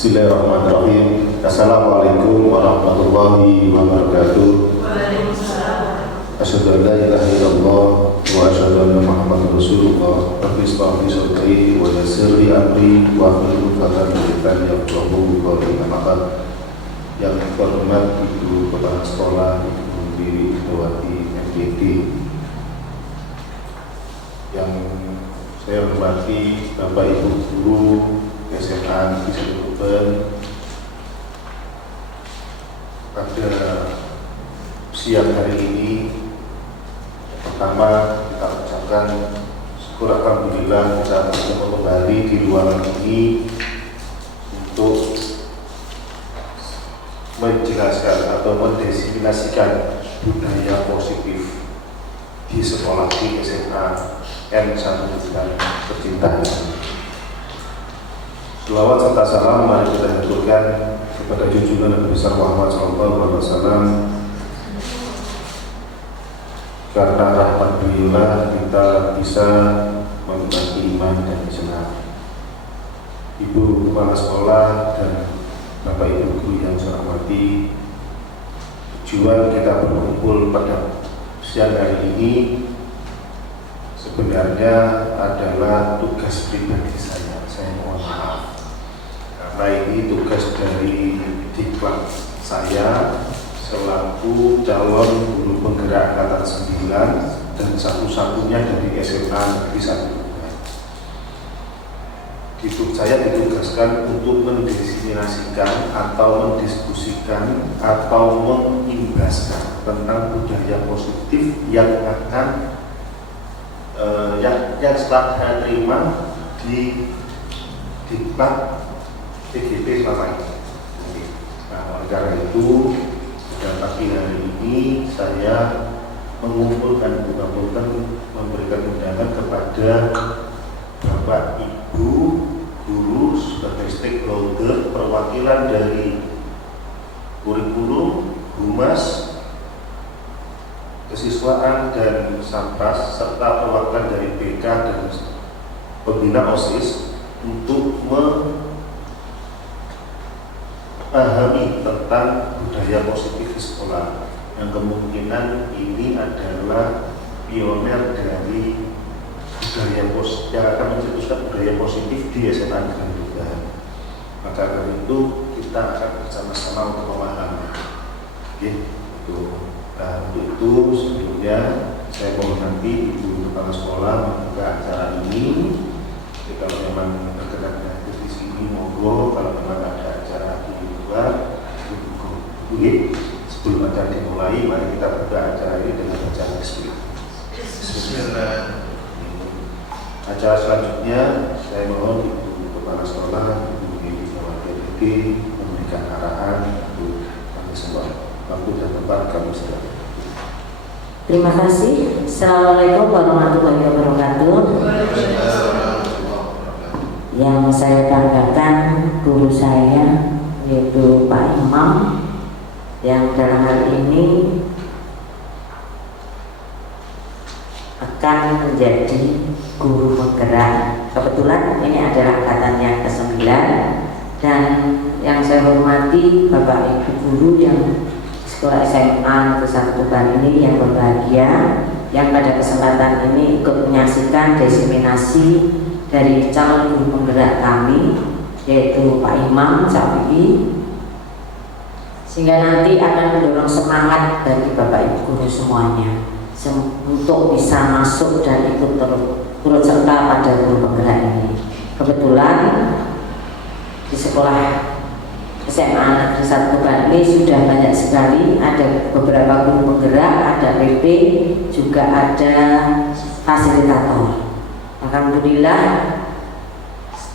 Bismillahirrahmanirrahim. Assalamualaikum warahmatullahi wabarakatuh. Asyhadu an la ilaha illallah wa asyhadu anna Muhammadar Rasulullah. Rabbi shrah li sadri wa yassir li amri wa hlul 'uqdatam min lisani yafqahu qawli. Yang terhormat Ibu Kepala Sekolah, Ibu Pendiri Indrawati MGD, yang saya hormati Bapak Ibu Guru SMA Negeri 1 Tuban. Pada siang hari ini, pertama kita ucapkan syukur alhamdulillah bisa bertemu kembali di ruangan ini untuk menjelaskan atau mendesiminasikan budaya positif di sekolah di SMA N1 Tuban tercinta ini. Selawat serta salam mari kita haturkan kepada junjungan Nabi besar Muhammad SAW, karena rahmat beliau kita bisa memiliki iman dan Islam. Ibu Kepala Sekolah dan Bapak Ibu Guru yang saya hormati, tujuan kita berkumpul pada siang hari ini sebenarnya adalah tugas pribadi saya. Saya mohon maaf karena ini tugas dari diklat saya selaku calon guru penggerak angkatan 9 dan satu-satunya dari SMA Negeri 1 Tuban. Saya ditugaskan untuk mendesiminasikan atau mendiskusikan atau mengimbaskan tentang budaya positif yang akan yang setelah saya terima di diklat PGP selama ini. Nah, oleh karena itu pada pagi hari ini saya mengumpulkan memberikan undangan kepada Bapak Ibu Guru sebagai stakeholder perwakilan dari kurikulum, humas, kesiswaan dan Sampas serta perwakilan dari BK dan pembina OSIS untuk memahami tentang budaya positif di sekolah, yang kemungkinan ini adalah pioner dari budaya positif yang akan mencetuskan budaya positif di SMA Negeri 1 Tuban. Maka dari itu kita akan bersama-sama untuk memahami. Nah, untuk itu sebelumnya saya mohon nanti Ibu Kepala Sekolah membuka acara ini. Jadi kalau memang berkenan hadir di sini monggo, kalau memang ada acara di luar boleh. Sebelum acara dimulai, mari kita buka acara ini dengan bacaan Bismillah. Acara selanjutnya saya mohon Ibu Kepala Sekolah, Ibu Indrawati memberikan arahan untuk kami semua. Waktu dan tempat kami sedang. Terima kasih. Assalamualaikum warahmatullahi wabarakatuh. Yang saya banggakan guru saya yaitu Pak Imam, yang dalam hal ini akan menjadi guru penggerak. Kebetulan ini adalah angkatan yang ke-9, dan yang saya hormati Bapak Ibu Guru yang Sekolah SMA Negeri 1 Tuban ini yang berbahagia, yang pada kesempatan ini ikut menyaksikan desiminasi dari calon guru penggerak kami yaitu Pak Imam Syafi'i, sehingga nanti akan mendorong semangat bagi Bapak Ibu Guru semuanya untuk bisa masuk dan ikut turut serta pada guru penggerak ini. Kebetulan di sekolah SMA Negeri 1 Tuban ini sudah banyak sekali, ada beberapa guru penggerak, ada PP, juga ada fasilitator. Alhamdulillah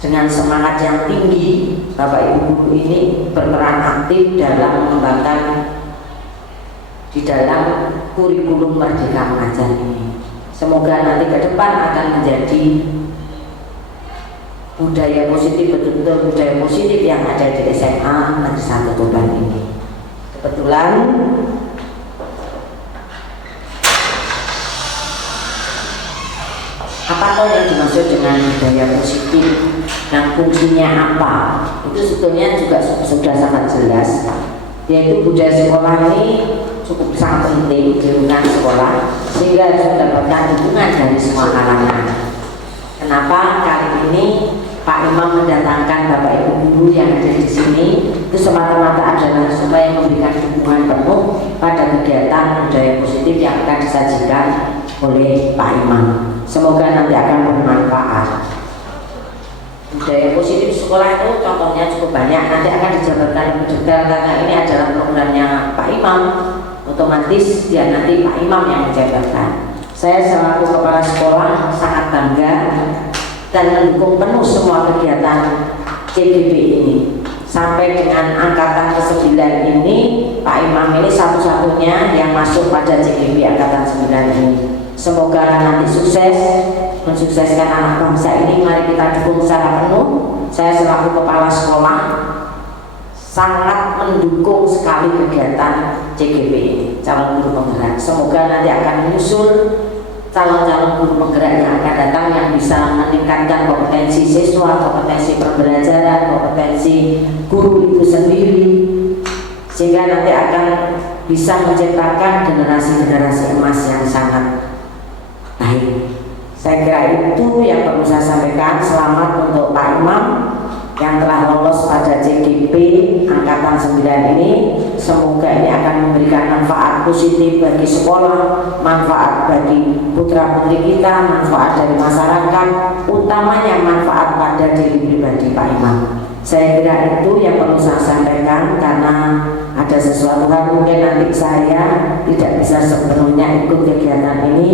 dengan semangat yang tinggi Bapak Ibu Guru ini berperan aktif dalam mengembangkan di dalam kurikulum Merdeka Mengajar ini. Semoga nanti ke depan akan menjadi budaya positif, betul-betul budaya positif yang ada di SMA Negeri 1 Tuban ini. Kebetulan apa toh yang dimaksud dengan budaya positif dan fungsinya apa? Itu sebetulnya juga sudah sangat jelas, yaitu budaya sekolah ini cukup sangat penting di lingkungan sekolah sehingga harus mendapatkan dukungan dari semua kalangan. Kenapa kali ini Pak Imam mendatangkan Bapak Ibu guru yang ada di sini itu semata-mata adalah supaya memberikan dukungan penuh pada kegiatan budaya positif yang akan disajikan oleh Pak Imam. Semoga nanti akan bermanfaat. Budaya positif sekolah itu contohnya cukup banyak, nanti akan dijabarkan lebih detail karena ini adalah programnya Pak Imam. Otomatis dia nanti Pak Imam yang menjabarkan. Saya selaku kepala sekolah sangat bangga dan mendukung penuh semua kegiatan CGB ini. Sampai dengan angkatan ke-9 ini, Pak Imam ini satu-satunya yang masuk pada CGB angkatan 9 ini. Semoga nanti sukses, mensukseskan anak bangsa ini. Mari kita dukung secara penuh. Saya selaku kepala sekolah sangat mendukung sekali kegiatan CGB ini, calon guru penggerak. Semoga nanti akan menyusul calon-calon guru penggerak yang akan datang yang bisa meningkatkan kompetensi siswa, kompetensi pembelajaran, kompetensi guru itu sendiri, sehingga nanti akan bisa menciptakan generasi-generasi emas yang sangat baik. Saya kira itu yang perlu saya sampaikan. Selamat untuk Pak Imam yang telah lolos pada CGP angkatan 9 ini. Semoga ini akan memberikan manfaat positif bagi sekolah, manfaat bagi putra putri kita, manfaat dari masyarakat, utamanya manfaat pada diri pribadi Pak Imam. Saya kira itu yang perlu saya sampaikan, karena ada sesuatu hal mungkin nanti saya tidak bisa sepenuhnya ikut kegiatan ini.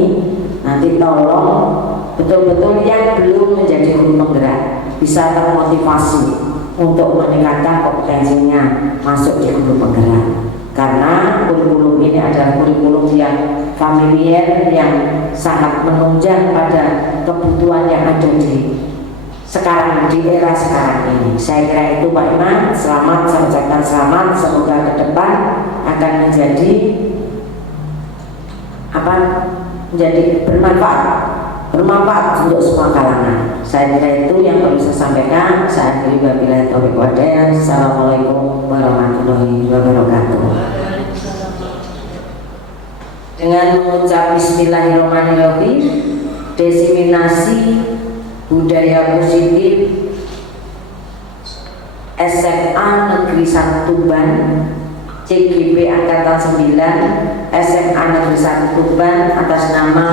Nanti tolong betul-betul yang belum menjadi guru penggerak bisa termotivasi untuk meningkatkan kompetensinya masuk di guru penggerak, karena kurikulum ini adalah kurikulum yang familiar, yang sangat menunjang pada kebutuhan yang ada di sekarang, di era sekarang ini. Saya kira itu Pak Imam. Selamat, saya ucapkan selamat. Semoga ke depan akan menjadi menjadi bermanfaat untuk semua kalangan. Saya kira itu yang perlu saya sampaikan. Saya akhiri wabillahi taufiq wal hidayah. Assalamualaikum warahmatullahi wabarakatuh. Dengan mengucap bismillahirrahmanirrahim, diseminasi budaya positif SMA Negeri 1 Tuban, CGB angkatan 9 SMA Negeri 1 Tuban atas nama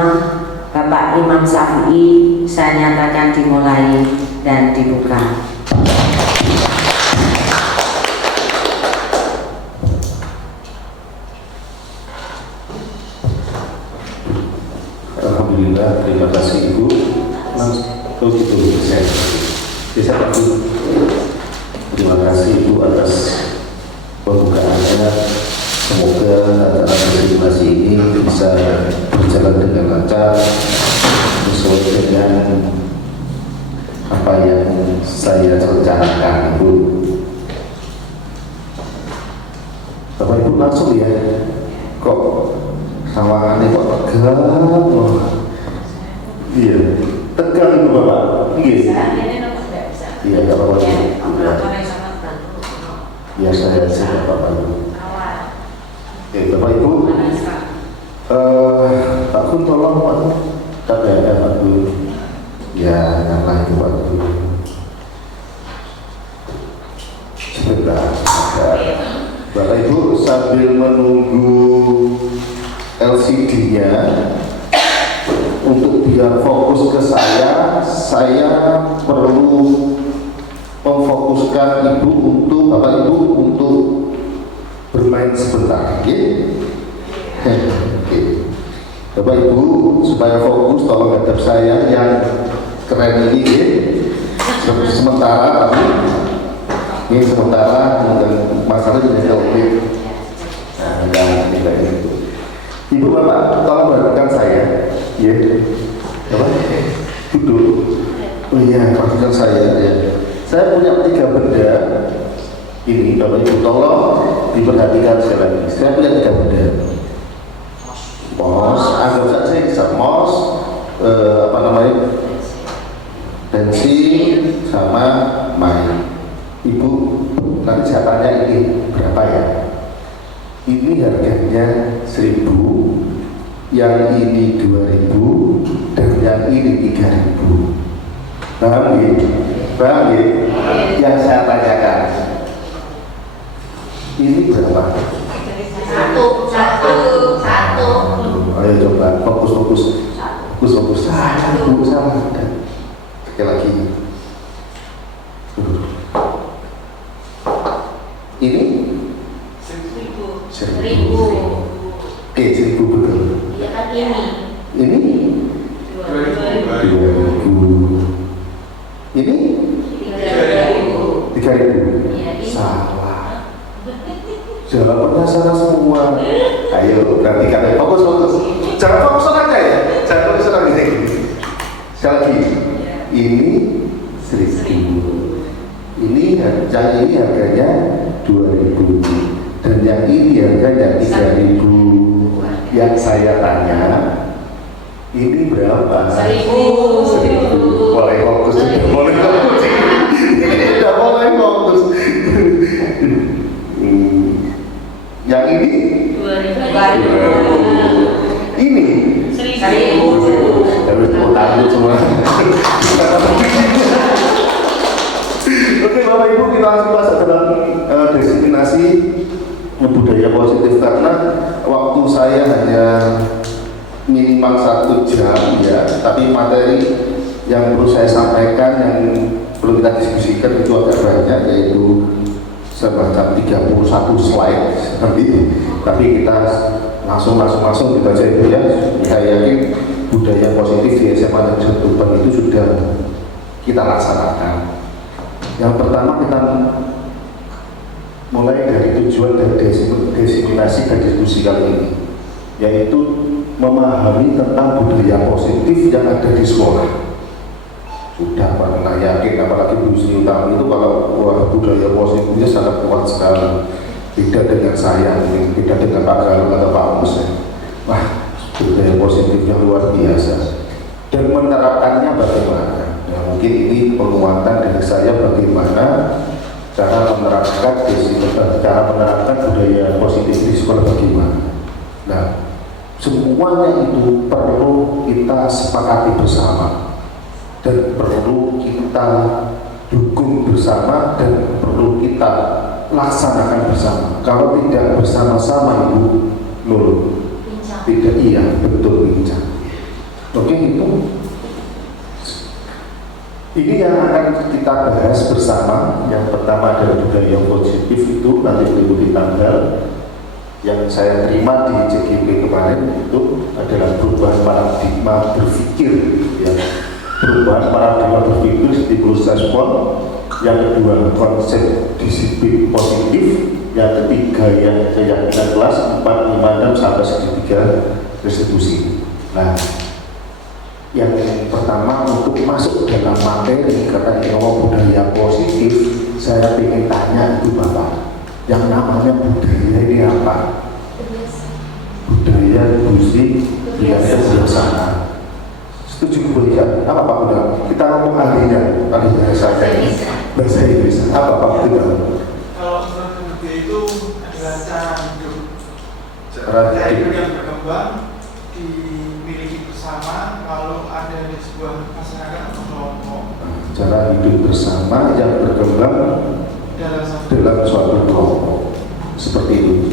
Bapak Imam Syafi'i, saya nyatakan dimulai dan dibuka. Alhamdulillah, terima kasih Ibu. Terima kasih Ibu atas pembukaannya. Semoga acara presentasi ini bisa berjalan dengan lancar sesuai dengan apa yang saya rencanakan, Bu. Bapak Ibu langsung ya, kok sawangannya kok tegang loh. Iya, tegang itu Bapak. Iya. Iya, nggak apa-apa. Ya saya siap Bapak Ibu. Oke, Bapak Ibu. Pak Kun tolong Pak Kun. Tapi ada Pak Kun. Ya, nyala itu Pak Kun. Sebentar. Bapak Ibu sambil menunggu LCD-nya untuk biar fokus ke saya perlu memfokuskan Ibu untuk Bapak Ibu untuk bermain sebentar, ya. Bapak Ibu supaya fokus tolong hadap saya yang keren ini, ya. Sementara ini sementara masalah jadi oke. Nah, dan ini kayak gitu. Ibu Bapak tolong perhatikan saya, ya. Bapak duduk. Oh iya, perhatikan saya, ya. Saya punya 3 benda ini, Bapak Ibu tolong diperhatikan sekali lagi. Saya punya 3 benda. Mos, anggap saja saya bisa mos, apa namanya, bensin sama main. Ibu, nanti saya tanya ini berapa ya? Ini harganya 1.000, yang ini 2.000, dan yang ini 3.000. Paham ya? Paham ya? Yang saya tanyakan, ini berapa? Satu. Ayo coba fokus. Satu sama. Sekali lagi. Ini 1.000. Oke, 1.000 betul. Iya kan ini. Ini 2.000. Ini 3.000. Salah. Jawabannya salah semua. Ayo, perhatikan. Fokus. Jangan fokus aja ya. Jangan fokus aja gini. Sekali lagi. Ini 1.000. Ini yang ini harganya 2.000. Dan yang ini harganya 3.000. Yang saya tanya, ini berapa? 1.000. Boleh fokus. Ini tidak boleh fokus. Yang ini 2.000. ini 1.000. harus mau takut semua. Oke Bapak Ibu, kita langsung bahas dalam diseminasi budaya positif, karena waktu saya hanya minimal 1 jam ya, tapi materi yang perlu saya sampaikan, yang perlu kita diskusikan itu agak banyak, yaitu semacam 31 slide seperti itu. Tapi kita langsung kita aja itu ya. Saya yakin budaya positif di SMA Negeri Tuban itu sudah kita laksanakan. Yang pertama, kita mulai dari tujuan dan diseminasi dan diskusi kali ini, yaitu memahami tentang budaya positif yang ada di sekolah. Sudah pernah yakin, apalagi Bu Sri Utami itu kalau budaya positifnya sangat kuat sekali. Beda dengan saya, beda dengan Pak Galuh atau Pak Mus ya. Wah, budaya positifnya luar biasa. Dan menerapkannya bagaimana? Ya, mungkin ini penguatan dari saya bagaimana cara menerapkan budaya positif di sekolah bagaimana. Nah, semuanya itu perlu kita sepakati bersama dan perlu kita dukung bersama dan perlu kita laksanakan bersama. Kalau tidak bersama-sama Ibu nul, tidak, iya betul bincang. Oke, ini yang akan kita bahas bersama. Yang pertama adalah budaya positif, itu nanti mengikuti tanggal yang saya terima di CGP kemarin, itu adalah perubahan paradigma berpikir ya. Perubahan paradigma berpikir stimulus respon. Yang kedua, konsep disiplin positif. Yang ketiga, yang keyakinan kelas 4, 5, 6 sampai segitiga restitusi. Nah, yang pertama untuk masuk dalam materi, karena ini ngomong budaya positif, saya ingin tanya itu Bapak, yang namanya budaya ini apa? Budaya Gusti biasa bersama. Setuju budaya? Apa Pak Bunda? Kita ngomong ahlinya bahasa Inggris. Apa Pak Bunda? Kalau menurut budaya itu adalah cara hidup. Cara hidup yang berkembang dimiliki bersama, kalau ada di sebuah masyarakat atau kelompok. Cara hidup bersama yang berkembang dalam suatu kelompok. Seperti itu.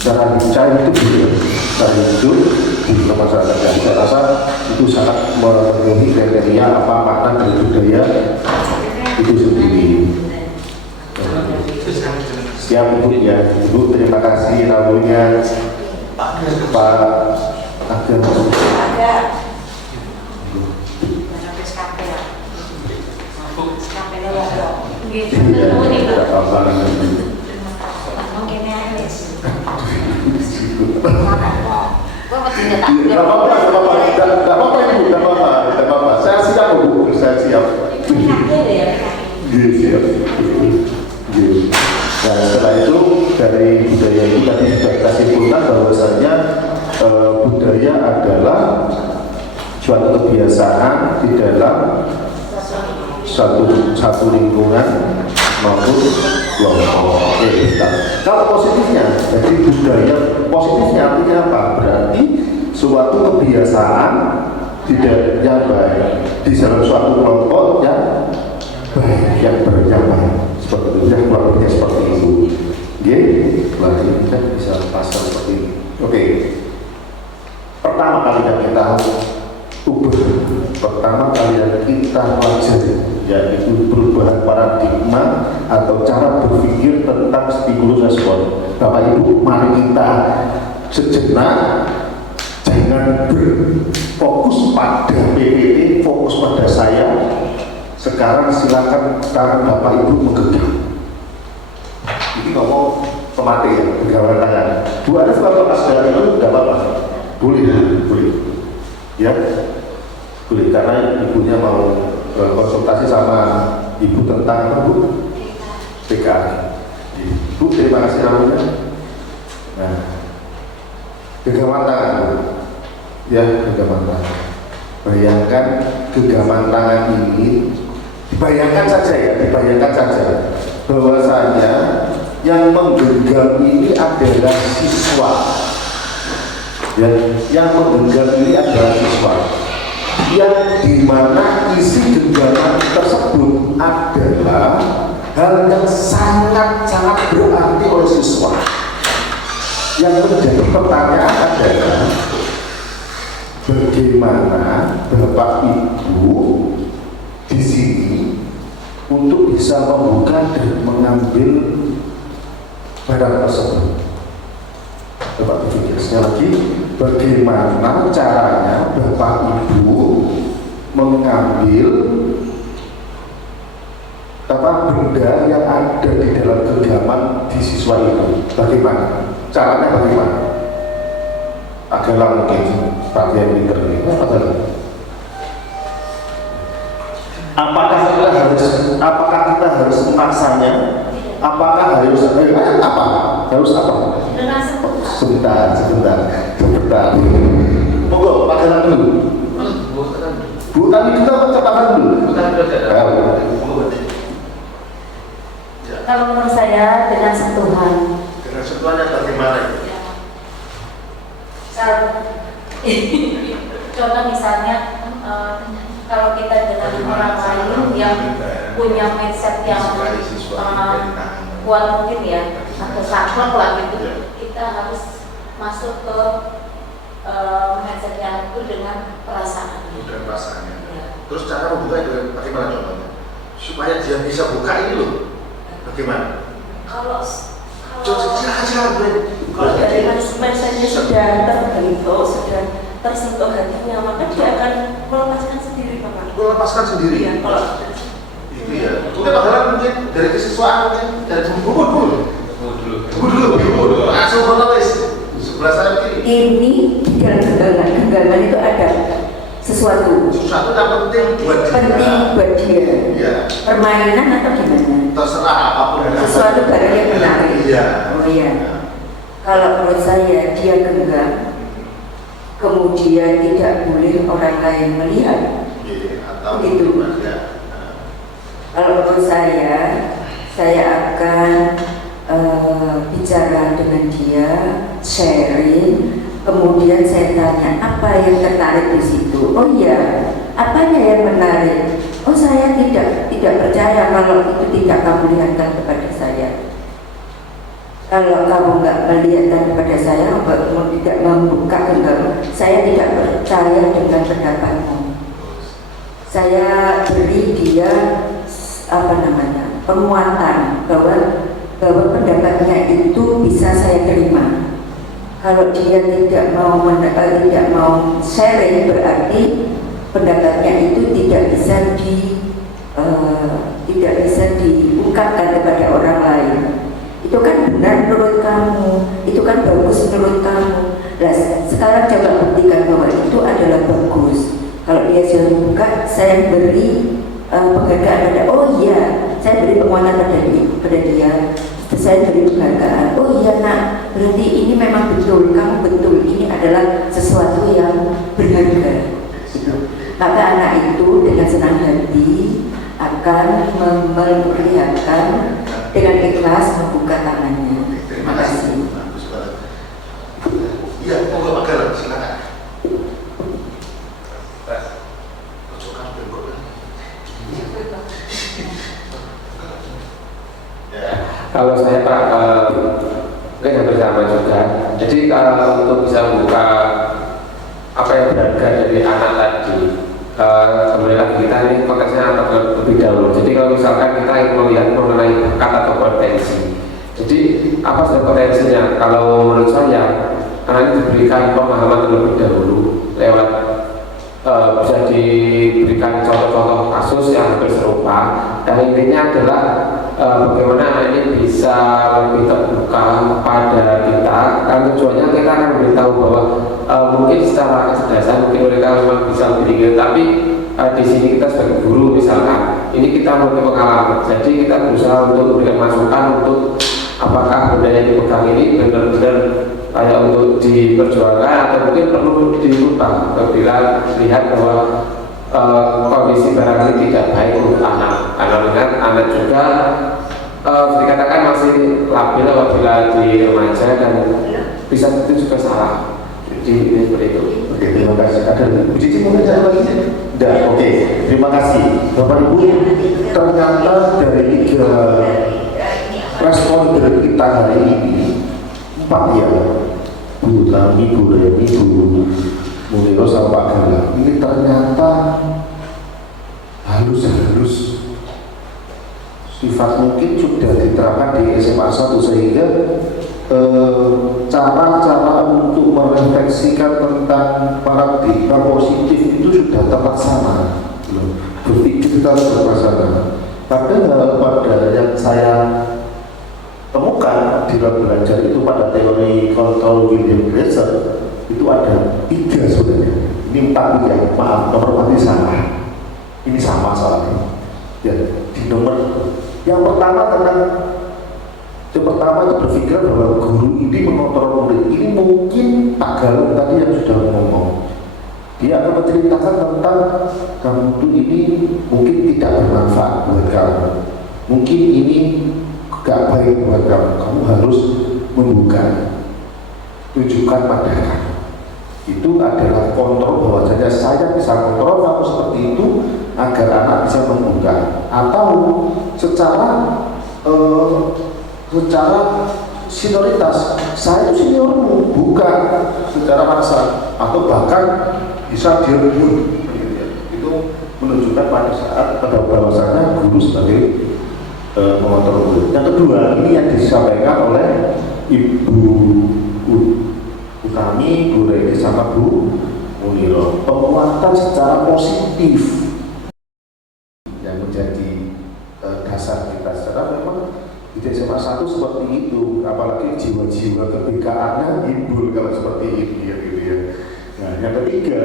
Cara hidup itu cara hidup di masyarakat yang saya rasa itu sangat memenuhi kriteria apa makna dari budaya itu sendiri. Siap Ibu ya, Ibu terima kasih namanya Pak Ageng. Tidak apa-apa. Saya siap Bu, saya siap. Siap. Nah, setelah itu dari budaya itu tadi sudah kita simpulkan bahwasanya budaya adalah pelaksanaan di dalam satu lingkungan maupun kelompok. Oke, bentar. Kalau positifnya, jadi budaya positifnya artinya apa? Berarti suatu kebiasaan tidak yang baik di dalam suatu kelompok yang baik, yang baik seperti itu, yang kurang lebihnya seperti itu. Oke, berarti kita bisa pasang seperti ini. Oke, pertama kali yang kita ubah, pertama kali yang kita pelajari, yaitu perubahan paradigma atau cara berpikir tentang stimulus respon. Bapak Ibu, mari kita sejenak jangan berfokus pada PPT, fokus pada saya. Sekarang silakan tangan Bapak Ibu menggenggam. Ini ngomong pemati ya, genggaman tangan. Bu Arif kalau asal itu nggak apa-apa, boleh, ya, boleh karena ibunya mau konsultasi sama ibu tentang apa Bu? PKI. Bu, terima kasih namanya. Nah, genggaman tangan, ya, genggaman tangan. Bayangkan genggaman tangan ini, dibayangkan saja ya, dibayangkan saja bahwasanya yang menggenggam ini adalah siswa. Ya, yang menggenggam ini adalah siswa. Yang dimana isi genggaman tersebut adalah hal yang sangat-sangat berarti oleh siswa. Yang menjadi pertanyaan adalah bagaimana Bapak Ibu di sini untuk bisa membuka dan mengambil barang tersebut. Bapak berpikir sekali lagi, bagaimana caranya Bapak Ibu mengambil benda yang ada di dalam genggaman di siswa itu? Bagaimana? Caranya bagaimana? Agak mungkin bagian pinter ini. Apakah kita harus memaksanya? Apakah harus apa? Harus apa? Sebentar. Monggo, panggilan dulu. Bu, tapi kita percepatan dulu. Kalau menurut saya dengan sentuhan. Dengan sentuhannya bagaimana? Contoh misalnya kalau kita dengan orang lain yang punya mindset yang kuat mungkin ya, atau saklek lah gitu, kita harus masuk ke mindset yang itu dengan perasaan. Dengan perasaannya. Ya. Terus cara membuka itu bagaimana contohnya? Supaya dia bisa buka ini loh. Bagaimana? Kalau kalau dari mindsetnya sudah terbentuk, sudah tersentuh hatinya, maka dia akan melepaskan sendiri, Bapak. Melepaskan sendiri. Iya, kalau itu ya. Mungkin bakalan mungkin dari kesiswaan mungkin dari buku dulu. Langsung menulis sebelah sana ini di dalam genggaman itu ada sesuatu yang penting buat dia. Iya. Permainan atau gimana? Terserah apapun. Sesuatu barang yang menarik. Iya. Oh iya. Kalau menurut saya dia genggam, kemudian tidak boleh orang lain melihat. Iya. Atau gitu. Kalau menurut saya akan bicara dengan dia, sharing. Kemudian saya tanya, apa yang tertarik di situ? Oh iya, apanya yang menarik? Oh saya tidak percaya kalau itu tidak kamu lihatkan kepada saya. Kalau kamu nggak melihatkan kepada saya, kamu tidak membuka genggaman, saya tidak percaya dengan pendapatmu. Saya beri dia penguatan bahwa pendapatnya itu bisa saya terima. Kalau dia tidak mau sharing, berarti pendapatnya itu tidak bisa diungkapkan kepada orang lain. Itu kan benar menurut kamu, itu kan bagus menurut kamu. Nah, sekarang coba buktikan bahwa itu adalah bagus. Kalau dia sudah buka, saya beri penghargaan pada, oh iya, saya beri penguatan pada dia. Saya beri penghargaan, oh iya nak, berarti ini memang betul, kamu betul, ini adalah sesuatu yang berharga. Maka anak itu dengan senang hati akan memperlihatkan dengan ikhlas membuka tangannya. Terima kasih. Iya, monggo Pak Galang, silakan. Kalau saya Pak, mungkin hampir sama juga. Jadi kalau untuk bisa membuka apa yang berharga dari anak tadi, kembali lagi kita ini konteksnya anak lebih dahulu. Jadi kalau misalkan kita ingin melihat mengenai bakat atau potensi, jadi apa sudah potensinya? Kalau menurut saya, anak ini diberikan pemahaman terlebih dahulu lewat bisa diberikan contoh-contoh kasus yang hampir serupa. Dan intinya adalah bagaimana anak ini bisa lebih terbuka pada kita. Karena tujuannya kita akan memberitahu bahwa mungkin secara kecerdasan mungkin mereka memang bisa lebih tinggi, tapi di sini kita sebagai guru misalkan, ini kita memiliki pengalaman. Jadi kita berusaha untuk memberikan masukan untuk apakah benda yang dipegang ini benar-benar kayak untuk diperjuangkan atau mungkin perlu dirubah apabila lihat bahwa kondisi barang ini tidak baik untuk anak. Karena ingat anak juga dikatakan masih labil apabila di remaja dan bisa itu juga salah. Jadi ini seperti itu. Oke, terima kasih. Ada Bu Cici mungkin ada lagi? Tidak. Oke, terima kasih. Bapak Ibu, ternyata dari 3 respon dari kita hari ini 4 ya, Bu Tami, Bu Remi, Bu Mulyo sama Pak Galang, ini ternyata halus-halus sifat mungkin sudah diterapkan di SMA 1 sehingga cara-cara untuk merefleksikan tentang paradigma positif itu sudah terlaksana, berpikir kita terlaksana. Padahal pada yang saya temukan di dalam belajar itu pada teori kontrol William Glasser itu ada 3 sebenarnya. Ini 4 ya, maaf nomor 4 ini salah. Ini sama soalnya. Ya, di nomor yang pertama itu berpikir bahwa guru ini mengontrol murid. Ini mungkin Pak Galang tadi yang sudah ngomong. Dia akan menceritakan tentang kamu itu ini mungkin tidak bermanfaat buat kamu. Mungkin ini gak baik buat kamu. Kamu harus membuka. Tunjukkan pada kamu. Itu adalah kontrol bahwasanya saya bisa kontrol kamu seperti itu agar anak bisa membuka. Atau secara senioritas, saya itu seniormu, buka secara maksa atau bahkan bisa direbut. Itu menunjukkan pada bahwasanya guru sebagai mengontrol murid. Yang kedua, ini yang disampaikan oleh Ibu kami, Bu Reni sama Bu Muniro, penguatan secara positif yang menjadi dasar kita. Secara memang di SMA 1 seperti itu, apalagi jiwa-jiwa kebikaannya timbul kalau seperti ini ya, gitu ya. Nah, yang ketiga,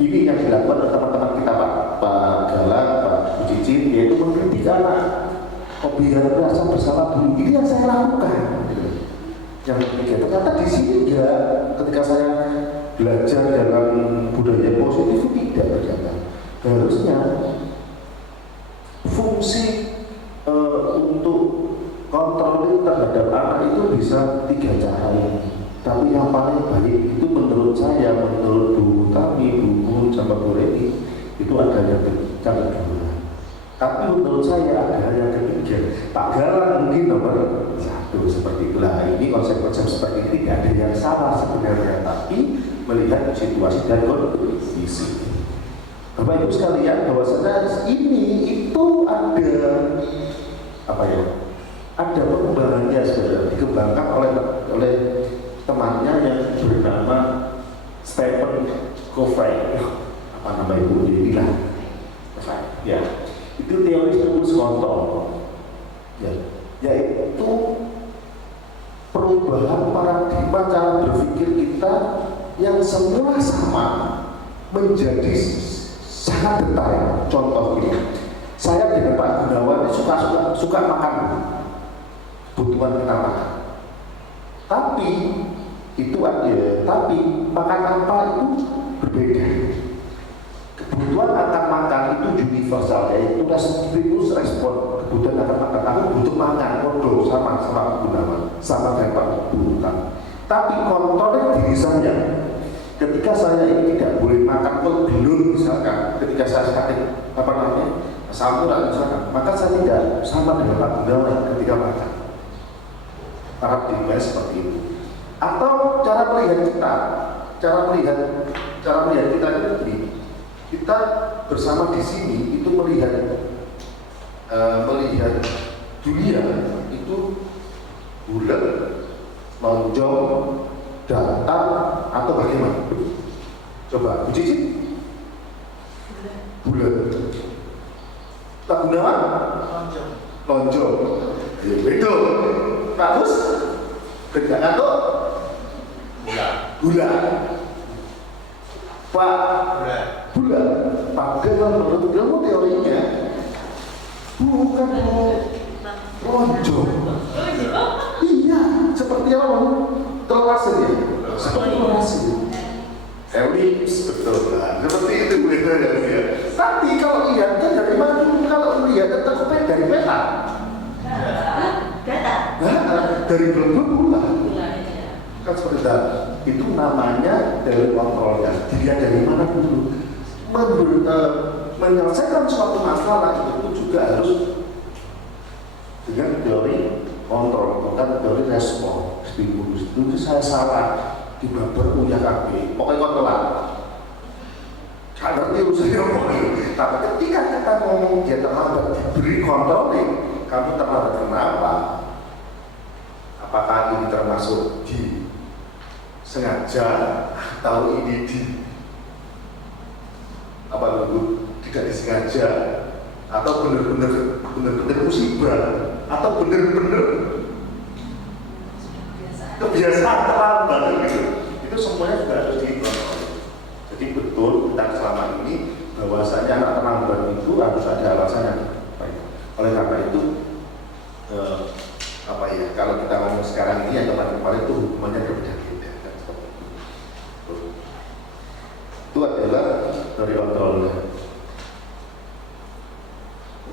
ini yang dilakukan oleh teman-teman kita Pak Galang, Pak Bu Cici, yaitu mengkritik anak. Biar merasa bersalah dulu. Ini yang saya lakukan. Yang ketiga, ternyata di sini ya, ketika saya belajar dalam budaya positif tidak ternyata. Harusnya fungsi untuk kontrol terhadap anak itu bisa 3 cara ini. Tapi yang paling baik itu menurut saya, menurut Bu Tami, Bu sama Bu Reni, itu ada yang cara kedua. Tapi menurut saya ada yang ketiga. Pak Galang mungkin nomor 1 seperti itulah. Ini konsep-konsep seperti ini tidak ada yang salah sebenarnya, tapi melihat situasi dan kondisi. Bapak Ibu sekalian, bahwasanya ini itu ada apa ya? Ada pengembangannya sebenarnya, dikembangkan oleh temannya yang bernama Stephen Covey. Apa nama ibu dia bilang? Ya, itu teori stimulus kontrol. Ya, yaitu perubahan paradigma cara berpikir kita yang semula sama menjadi sangat detail. Contoh ini, saya dengan Pak Gunawan suka makan kebutuhan kita makan. Tapi itu ada, tapi makan apa itu berbeda. kebutuhan akan makan itu universal, yaitu stimulus respon kebutuhan akan makan. Aku butuh makan, kodoh sama Gunawan, sama kayak Pak Burukan. Tapi kontrolnya diri saya. Ketika saya ini tidak boleh makan belum misalkan, ketika saya sakit samuran misalkan, maka saya tidak sama dengan Pak Gunawan ketika makan. Paradigma seperti itu. Atau cara melihat kita itu begini. Kita bersama di sini itu melihat dunia itu bulat, lonjong, datar atau bagaimana? Coba, Bu Cici? Bulat. Tak Gunawan? Lonjong. Ya, betul. Bagus. Kerjaan tuh? Bulat. Pak? Bulat. Padahal menurut ilmu teorinya bukan lonjong. Iya, seperti apa? Terlalu ya? Seperti terlalu. Elips, betul lah. Seperti itu begitu ya. Tapi kalau lihat kan dari mana? Kalau lihat tetap dari peta. Dari belum lah. Kan seperti itu. Itu namanya dari kontrolnya. Dilihat dari mana dulu. Menyelesaikan suatu masalah itu juga harus dengan teori kontrol, bukan teori respon. Stimulus itu saya salah di babar punya KB, pokoknya kontrolan. Gak ngerti urusannya apa. Tapi ketika kita ngomong dia terlambat, diberi kontroling, kamu terlambat kenapa? Apakah ini termasuk di sengaja atau ini di apa dulu tidak disengaja atau benar-benar musibah atau benar-benar kebiasaan terlambat gitu. Itu semuanya juga harus dikontrol. Jadi betul kita selama ini bahwasanya anak terlambat itu harus ada alasannya. Oleh karena itu kalau kita ngomong sekarang ini atau kemarin itu hukumannya berbeda-beda. Itu adalah dari kontrolnya.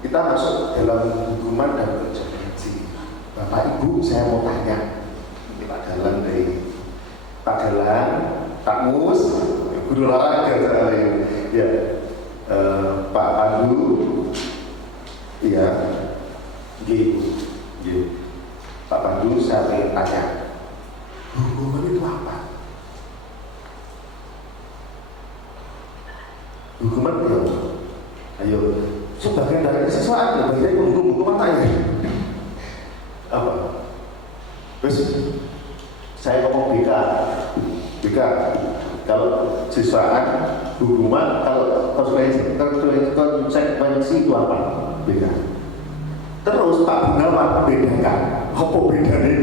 Kita masuk dalam hukuman dan konsekuensi. Bapak Ibu, saya mau tanya. Ini Pak Dalang dari Pak Dalang, Pak Mus, guru olahraga ya, Pak Pandu, ya, gitu. Pak Pandu, saya ingin tanya, hukuman itu apa? Hukuman itu, ayo, sebagian dari kesiswaan, bagian hukuman tanya, apa? Terus saya ngomong BK, kalau siswaan hukuman, kalau konsekuensi itu apa? BK. Terus Pak Gunawan bedakan, apa bedanya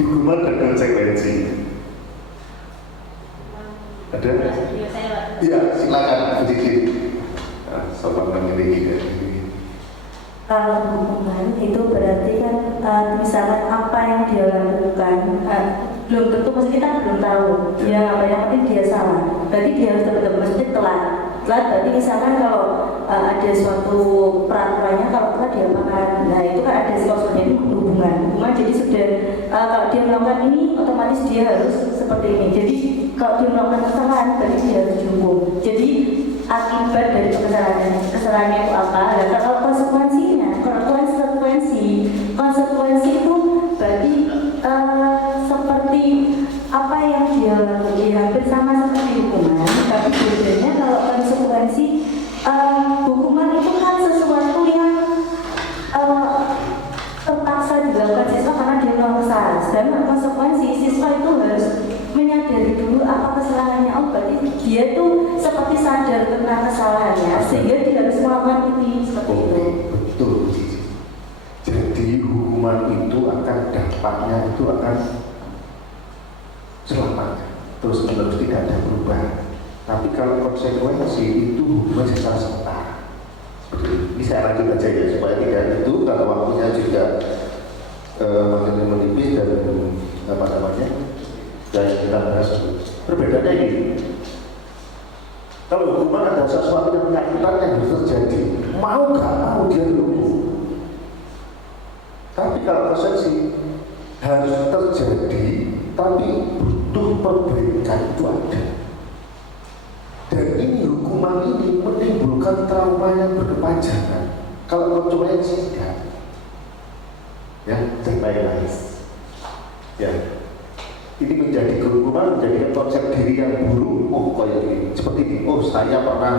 hukuman dan konsekuensi? Ada? Iya, silakan sedikit. Sobat memiliki. Kalau hukuman itu berarti kan misalkan apa yang dia lakukan belum tentu, mesti kita belum tahu dia apa, yang penting dia salah, berarti dia harus betul-betul mesti telat berarti misalkan kalau ada suatu peraturannya, kalau telat dia makan, nah itu kan ada klausulnya itu hubungan, jadi sudah kalau dia melakukan ini otomatis dia harus seperti ini, jadi kalau dia melakukan kesalahan berarti dia harus dihukum. Jadi akibat dari kesalahannya itu apa? Dan kalau konsekuensi itu berarti seperti apa yang dia lakukan, hampir sama seperti hukuman, tapi bedanya kalau konsekuensi hukuman itu kan sesuatu yang terpaksa dilakukan siswa karena dia melakukan kesalahan. Sedangkan konsekuensi siswa itu harus menyadari dulu apa kesalahannya. Oh berarti dia tuh seperti sadar tentang kesalahannya sehingga dia harus melakukan ini seperti itu. Betul. Jadi hukuman itu akan dampaknya itu akan selamanya terus menerus tidak ada perubahan. Tapi kalau konsekuensi itu hukuman secara sementara. Ini saya lanjut aja ya supaya tidak itu kalau waktunya juga makin menipis dan apa namanya dan kita bahas perbedaannya ini. Kalau hukuman ada sesuatu yang menyakitkan yang harus terjadi, mau gak mau dia dihukum. Tapi kalau persepsi harus terjadi, tapi butuh perbaikan itu ada. Dan ini hukuman ini menimbulkan trauma yang berkepanjangan. Kalau cuma sih tidak, ya baik-baik. Ya, ini menjadi hukuman, menjadi konsep diri yang buruk. Oh, kayak ini, seperti ini. Oh, saya pernah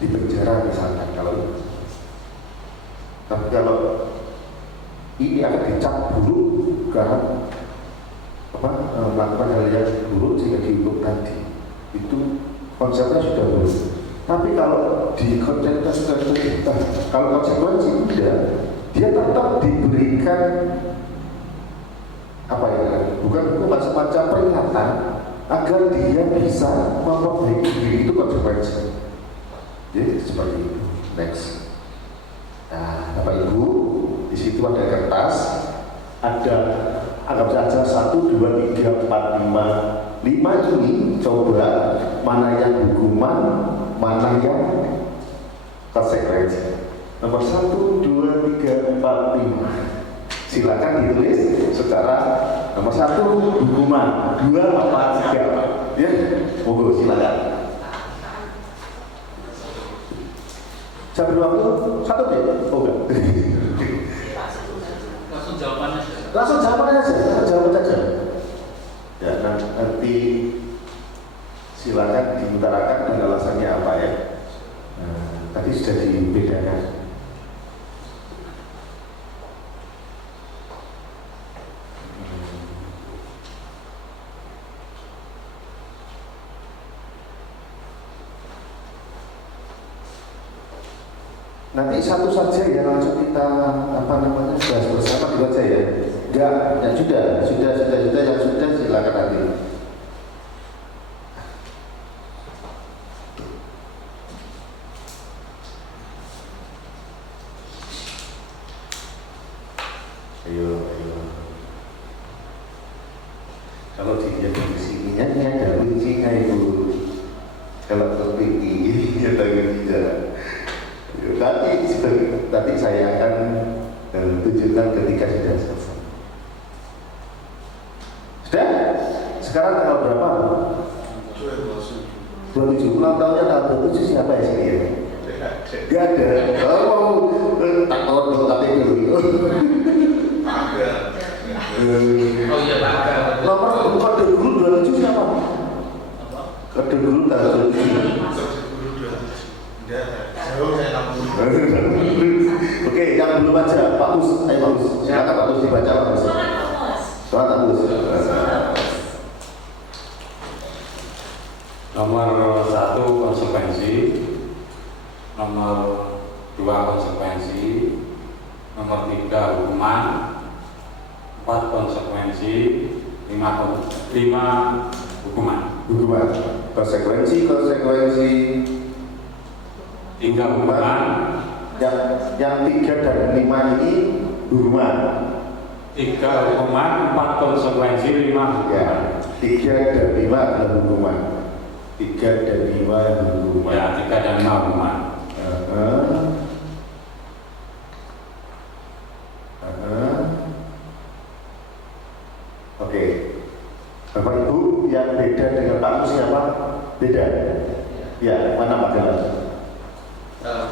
di penjara misalkan kalau. Tapi kalau ini akan dicap buruk karena melakukan hal yang buruk sehingga dihukum tadi, itu konsepnya sudah buruk. Tapi kalau di konsekuensi kita, kalau konsekuensi tidak, dia tetap diberikan apa ya? Bukan hukuman, semacam peringatan agar dia bisa memperbaiki diri, itu konsekuensi. Jadi seperti itu. Next. Nah, Bapak Ibu, di situ ada kertas, ada anggap saja 1, 2, 3, 4, 5 ini coba mana yang hukuman, mana yang konsekuensi. Nomor 1, 2, 3, 4, 5. Silakan ditulis secara nomor 1 hukuman, 2 apa 3. Ya, monggo silakan. Saya beri waktu 1 menit. Oh enggak. Langsung jawabannya saja. Langsung jawabannya saja. Jawab saja. Ya, nanti silakan diutarakan dan alasannya apa ya. Tadi sudah dibedakan. Nanti satu saja ya, langsung kita bahas bersama dulu aja ya. Enggak, ya sudah yang sudah silakan nanti. Ayo. Kalau dilihat di sininya ini ada kuncinya itu. Kalau seperti ini ada kuncinya. Nanti saya akan tunjukkan ketika sudah selesai. Sudah? Sekarang tanggal berapa? 27. Ulang tahunnya tanggal 27 siapa ya sini ya? Gak ada. Kalau mau tak tahu tapi dulu. Oh iya Pak. Nomor kode guru 27 siapa? Kode guru tanggal 27. Oke, yang belum aja, Pak Mus, Pak Mus, silakan Pak Mus dibaca Pak Mus. Soal Pak Mus. Nomor 1 konsekuensi, nomor 2 konsekuensi, nomor 3 hukuman, 4 konsekuensi, 5 hukuman. Konsekuensi 3 hukuman, yang 3 dan 5 ini hukuman. 3 hukuman, 4 konsekuensi, 5 hukuman. 3 dan 5 adalah hukuman. 3 dan 5 adalah hukuman. Ya, 3 dan 5 hukuman. Oke. Bapak Ibu yang beda dengan Pak Mus siapa? Beda. Ya, mana Pak Galang?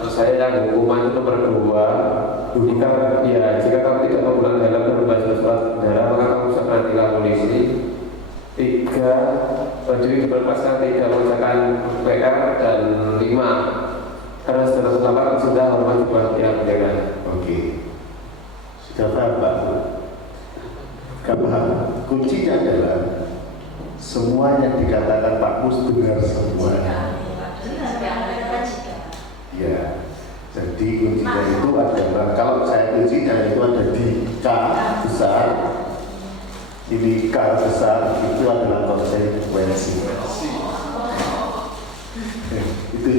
Saya yang hukuman itu nomor 2. Jika kamu tidak menggunakan helm dan membaca surat kendaraan, maka kamu bisa dilantik polisi. 3. Berdiri diberlepaskan, tidak mengerjakan PR. Dan 5. Karena sudah terlambat sudah hormat juga diabaikan. Oke. Sudah paham Pak? Gak paham. Kuncinya adalah semua yang dikatakan Pak Mus benar semuanya. Ya, jadi kuncinya itu adalah, kalau saya kuncinya itu ada di K besar, ini K besar itu adalah konsekuensi. Itu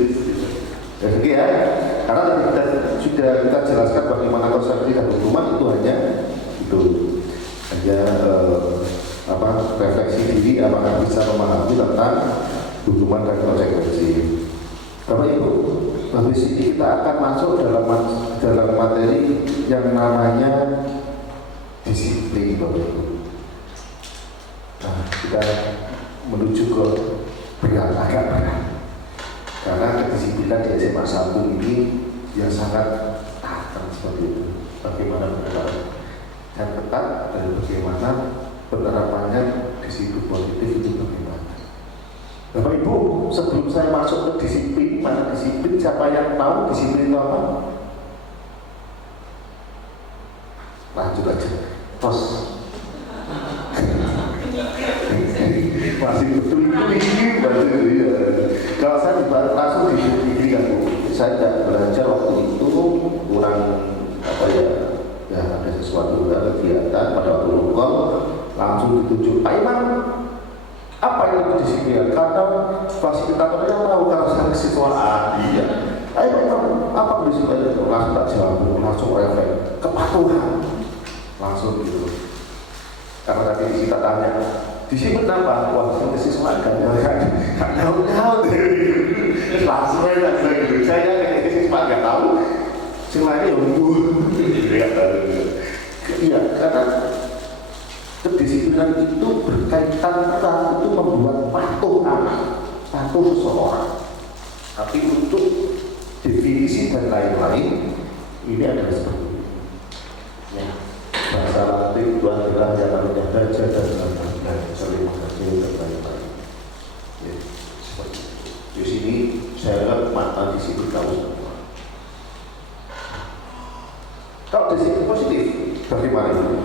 oke ya, karena kita jelaskan bagaimana konsekuensi dan hukuman itu hanya refleksi diri apakah bisa memahami tentang hukuman dan konsekuensi. Bapak Ibu, habis ini kita akan masuk dalam materi yang namanya disiplin, Bapak Ibu. Nah, kita menuju ke agak berat, karena kedisiplinan di SMA 1 ini yang sangat taat seperti itu. Bagaimana penerapan yang ketat dan bagaimana penerapannya disiplin positif itu bagaimana. Bapak Ibu, sebelum saya masuk ke disiplin, mana disiplin, siapa yang tahu disiplin itu apa? Lanjut aja, tos. Masih betul ini ya. Kalau saya langsung di kan, saya tidak belajar waktu itu kurang apa ya ada sesuatu, ada kegiatan pada waktu lupa langsung ditunjuk Pak Imam, apa yang lebih disiplin? Karena fasilitatornya tahu kalau saya siswa ya. Ayo Pak Imam, apa disiplin itu? Langsung tak jawab, langsung refleks kepatuhan, langsung gitu. Karena tadi kita tanya disiplin apa? Wah, saya siswa kan tahu langsung aja gitu. Saya kayak siswa nggak tahu. Selainnya iya, karena kedisiplinan itu berkaitan erat, itu membuat patuh anak, patuh seseorang. Tapi untuk definisi dan lain-lain, ini adalah seperti ini. Ya, bahasa Latin itu adalah yang namanya baca dan lain-lain, saling menghargai dan lain-lain. Ya, seperti itu. Di sini saya lihat makna disiplin tahu semua. Kalau disiplin positif, bagaimana itu?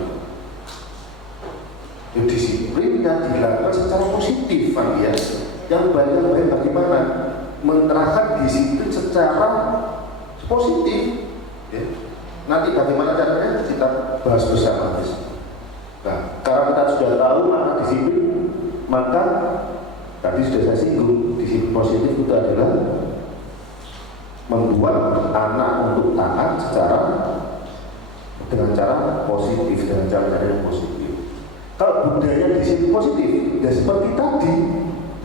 Ya, disiplin yang dilakukan secara positif, Pak ya. Yang baik bagaimana menerapkan disiplin secara positif. Ya. Nanti bagaimana caranya kita bahas bersama. Nah, karena kita sudah tahu makna disiplin, maka tadi sudah saya singgung, disiplin positif itu adalah membuat anak untuk taat dengan cara positif, dengan cara yang positif. Kalau budaya disiplin positif, ya seperti tadi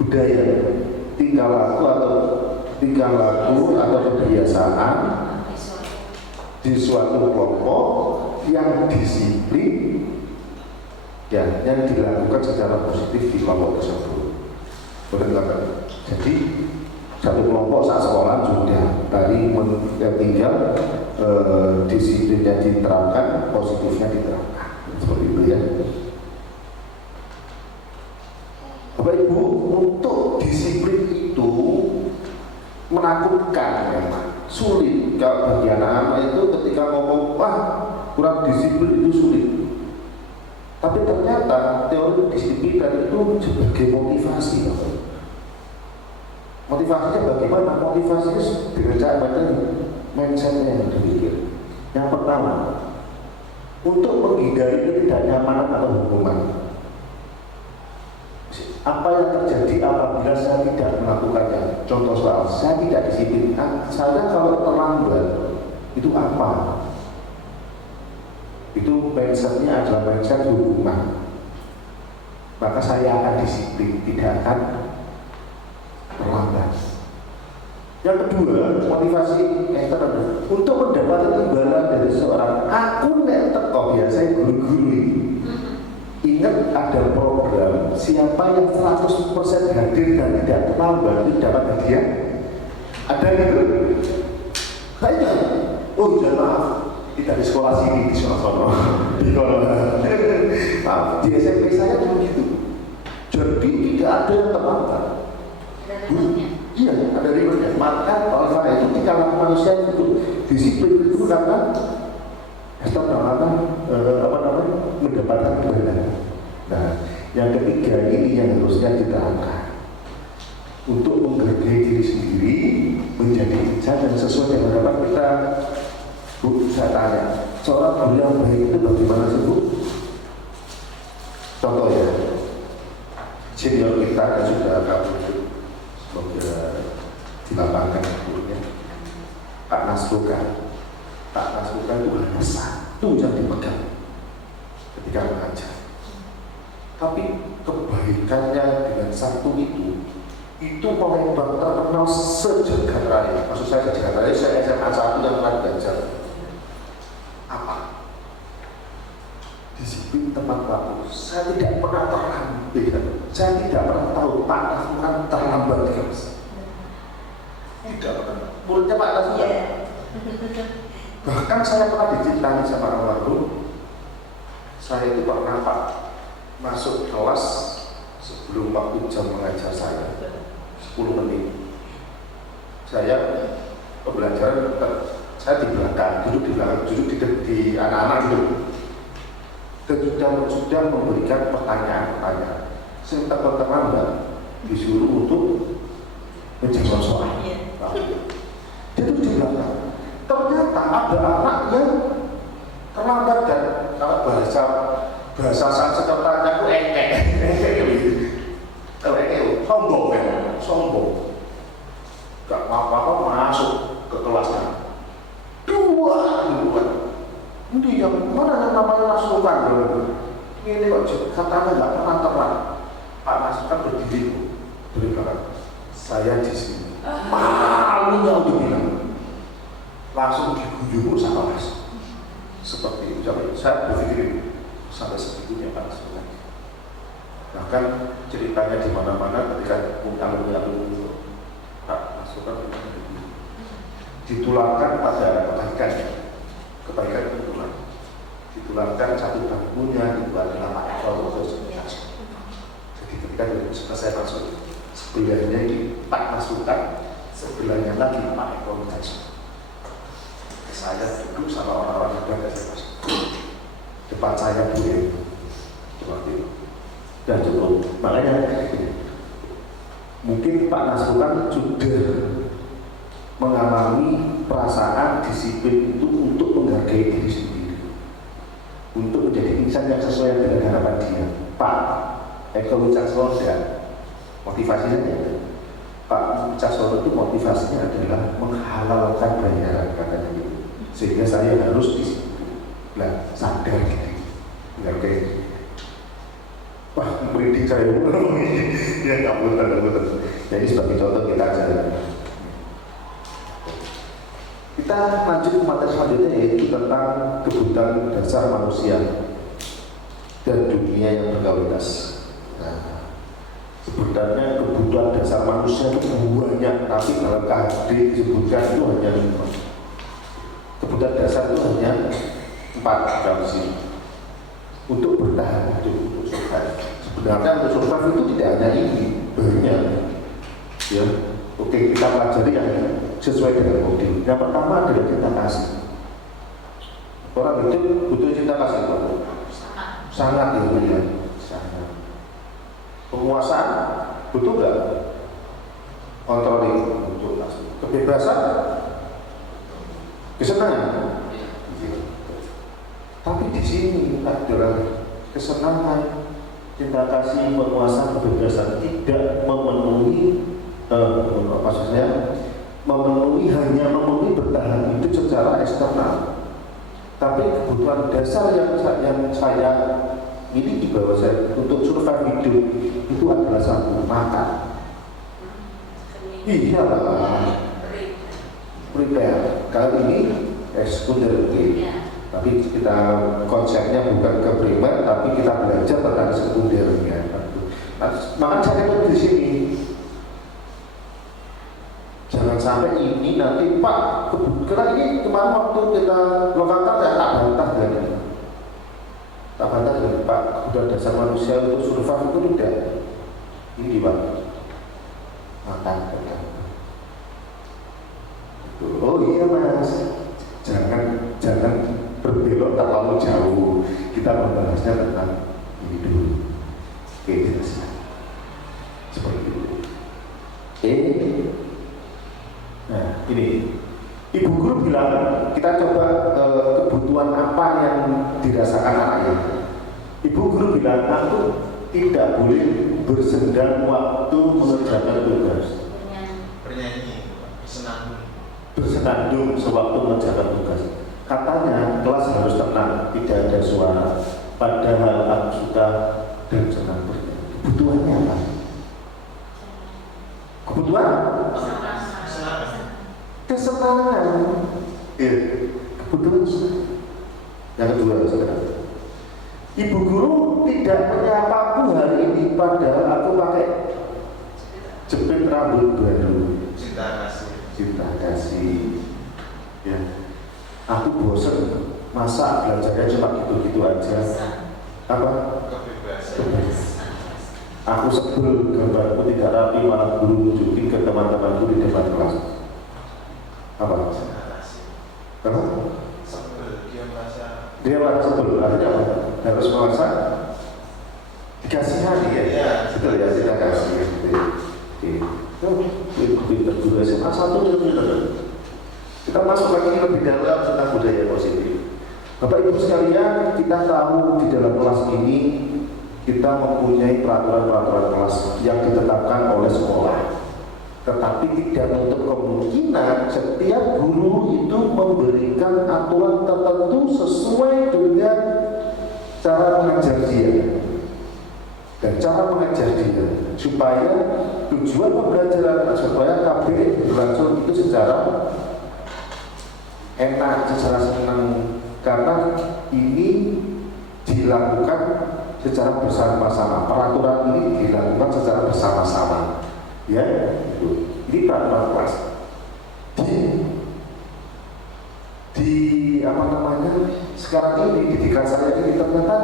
budaya tingkah laku atau kebiasaan di suatu kelompok yang disiplin, ya, yang dilakukan secara positif di kelompok tersebut. Benar. Jadi satu kelompok saat sekolah sudah tadi tinggal disiplinnya diterapkan, positifnya diterapkan, seperti itu ya. Bapak Ibu, untuk disiplin itu menakutkan memang, sulit. Kalau bagi anak-anak itu ketika ngomong, wah kurang disiplin itu sulit. Tapi ternyata teori disiplin itu sebagai motivasi, Bapak. Motivasinya bagaimana? Motivasinya dengan cara materi, mindsetnya yang berpikir. Yang pertama, untuk menghindari ketidaknyamanan atau hukuman. Apa yang terjadi apabila saya tidak melakukannya? Contoh soal, saya tidak disiplin. Saya kalau terlambat, itu apa? Itu mindsetnya adalah mindset hukuman. Maka saya akan disiplin, tidak akan terlambat. Yang kedua, motivasi eksternal untuk mendapatkan imbalan dari seorang. Aku nek teko biasa guru-guru ini. Ingat ada program siapa yang 100% hadir dan tidak terlambat itu dapat hadiah. Ada gitu? Kayaknya, oh jangan maaf, tidak di sekolah sini, di sekolah di sekolah. Di SMP saya dulu gitu. Jadi tidak ada yang terlambat. Iya, ada ribetnya. Maka oleh karena itu kalau manusia itu disiplin itu karena mendapatkan kebenaran. Nah, yang ketiga ini yang harusnya diterapkan untuk menghargai diri sendiri, menjadi bijak dan sesuai dengan harapan kita. Bu, saya tanya, seorang guru yang baik itu bagaimana sih, Bu? Contoh ya, senior kita dan sudah kabur. Semoga dilapangkan gurunya Pak Nasrukan. Pak Nasrukan itu hanya satu yang dipegang ketika mengajar, tapi kebaikannya dengan satu itu itu melebar terkenal sejagat raya. Maksud saya sejagat raya, saya SMA 1 yang pernah belajar apa? Disiplin tepat waktu. Saya tidak pernah terlambat. Saya tidak pernah tahu Pak Nasukan terlambat ya Mas. Tidak pernah. Muridnya Pak Nasukan. Bahkan saya pernah diceritani sama almarhum. Saya itu pernah Pak masuk kelas sebelum waktu jam mengajar saya 10 menit. Saya pembelajaran saya di belakang, duduk di anak-anak duduk. Dan sudah memberikan pertanyaan-pertanyaan. Saya terlambat disuruh untuk menjawab soal. Dia tuh di belakang. Ternyata ada anak yang terlambat dan kalau bahasa saat sekitarnya itu sombong. Gak apa-apa masuk ke kelasnya. Dua. Ini yang mana yang namanya Nasukan? Ini kok katanya nggak pernah terang. Pak Nasukan berdiri dari belakang. Saya di sini. Malunya udah bilang. Langsung diguyur sama Mas. Seperti itu. Saya berpikir sampai segitunya Pak Nasukan. Bahkan ceritanya di mana-mana ketika undang-undang itu Pak Nasukan ditularkan pada kebaikan kebetulan ditularkan satu bangkunya itu adalah Pak Eko. Jadi ketika selesai masuk sebelahnya di Pak Nasukan, sebelahnya lagi Pak Eko. Saya duduk sama orang-orang yang ada di depan saya Bu seperti itu. Dan cukup. Makanya mungkin Pak Nasukan sudah mengalami perasaan disiplin itu untuk menghargai diri sendiri, untuk menjadi insan yang sesuai dengan harapan dia. Pak Eko Wicaksono motivasinya itu. Pak Wicaksono itu motivasinya adalah menghalalkan bayaran katanya gitu. Sehingga saya harus disiplin. Nah, sadar gitu. Menghargai. Wah, merinding saya ya nggak betul. Jadi sebagai contoh kita aja. Kita lanjut ke materi selanjutnya yaitu tentang kebutuhan dasar manusia dan dunia yang berkualitas. Nah, sebenarnya kebutuhan dasar manusia itu banyak, tapi dalam KHD disebutkan itu hanya 5. Kebutuhan dasar itu hanya 4 dalam sini untuk bertahan hidup, untuk survive. Sebenarnya untuk survive itu tidak hanya ini, banyak. Ya, oke kita pelajari yang sesuai dengan model. Yang pertama adalah cinta kasih. Orang hidup butuh cinta kasih, sangat ya, sangat. Penguasaan butuh nggak? Kontroling butuh kasih. Kebebasan, kesenangan. Tapi di sini adalah kesenangan, cinta kasih, penguasaan, kebebasan tidak memenuhi hanya memenuhi bertahan hidup secara eksternal, tapi kebutuhan dasar yang saya miliki bahwa saya untuk survive hidup itu adalah satu, makan. Iya lah, prepare. Kali ini sekunder tapi kita konsepnya bukan ke primer, tapi kita belajar tentang sekundernya. Maka saya itu di sini. Jangan sampai ini nanti Pak, karena ini kemarin waktu kita lokal ya tak bantah dengan Pak, kebutuhan dasar manusia untuk survive itu tidak. Ini Pak, makan. Oh iya Mas, jangan berbelok terlalu jauh. Kita membahasnya tentang hidup. Oke, jelas. Seperti itu. Nah, ini Ibu Guru bilang kita coba kebutuhan apa yang dirasakan anaknya. Ibu Guru bilang aku tidak boleh bersendang waktu mengerjakan tugas. Bernyanyi, bersenandung sewaktu mengerjakan tugas. Katanya kelas harus tenang, tidak ada suara. Padahal aku suka dan senang bernyanyi. Kebutuhannya apa? kebutuhan kesenangan. Iya, kebutuhan. Yang kedua, saudara. Ibu guru tidak menyapaku hari ini, padahal aku pakai jepit rambut baru. Cinta kasih. Ya, aku bosan masa belajarnya cuma gitu-gitu aja. Apa? Aku sebel gambarku tidak rapi, malah guru nunjukin ke teman-temanku di depan kelas. Apa? Kenapa? Dia merasa sebel, artinya apa? Harus merasa dikasihani ya. Betul ya, cinta kasih. Pinter guru SMA 1 kita masuk lagi lebih dalam tentang budaya positif. Bapak Ibu sekalian, kita tahu di dalam kelas ini kita mempunyai peraturan-peraturan kelas yang ditetapkan oleh sekolah. Tetapi tidak menutup kemungkinan setiap guru itu memberikan aturan tertentu sesuai dengan cara mengajar dia dan cara mengajar dia, supaya tujuan pembelajaran, supaya KB berlangsung itu secara enak, secara senang, karena ini dilakukan secara bersama-sama. Peraturan ini dilakukan secara bersama-sama, ya. Ini peraturan kelas. Di apa namanya? Sekarang ini didikan saya ini ternyata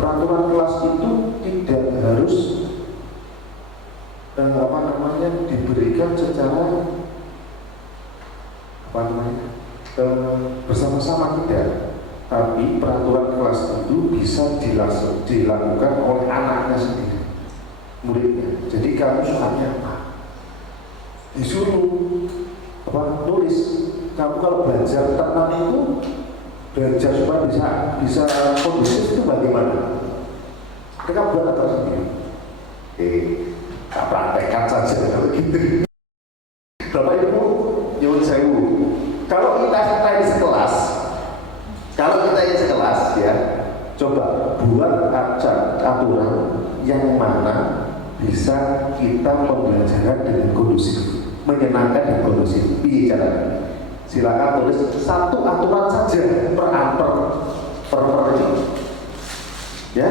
peraturan kelas itu tidak harus apa namanya diberikan secara apa namanya bersama-sama, tidak. Tapi peraturan kelas itu bisa dilakukan oleh anaknya sendiri, muridnya. Jadi kamu sukanya apa? Disuruh apa? Nulis. Kamu kalau belajar tentang itu, belajar supaya bisa kondusif itu bagaimana? Mereka buat atas sendiri. Praktekkan saja kalau gitu. Bapak Ibu, nyuwun sewu. Kalau kita ini sekelas, ya, coba buat aturan yang mana bisa kita pembelajaran dengan kondusif, menyenangkan dan kondusif. Bicara. Silakan tulis satu aturan saja per ini, ya.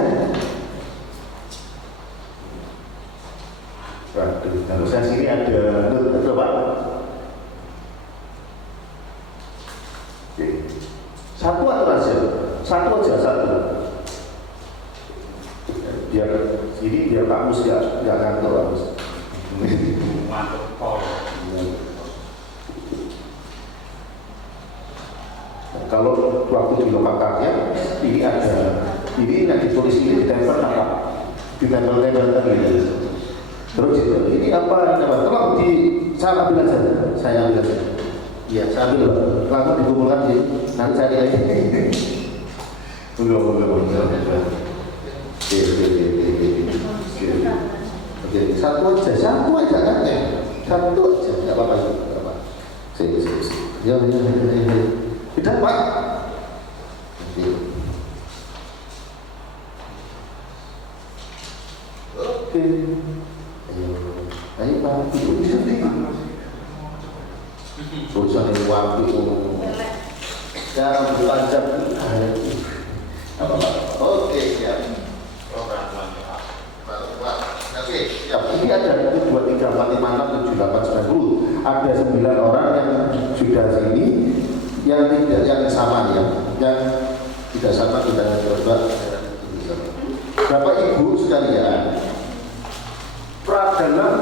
Harusnya sini ada note Pak. Oke. Satu aturan saja, satu. Biar kamus nggak ngantor kamus. Kalau waktu di lokakarnya ini yang ditulis ini ditempel apa? Ditempel tadi. Terus ini apa? Tolong saya ambil aja. Iya, saya ambil. Langsung dikumpulkan nanti saya nilai. Belum. Oke, satu aja kan ya? Satu aja, nggak apa-apa. Ya. Tidak Pak. Oke. Ayo Pak, duduk di sini. Urusan ini waktu jangan berlanjut. Oke, siap. Oke, siap. Ini ada 1, 2, 3, 4, 5, 6, 7, 8, 9, 10. Ada 9 orang yang sudah sini. Yang sama ya, yang tidak sama kita coba. Bapak Ibu sekalian, dalam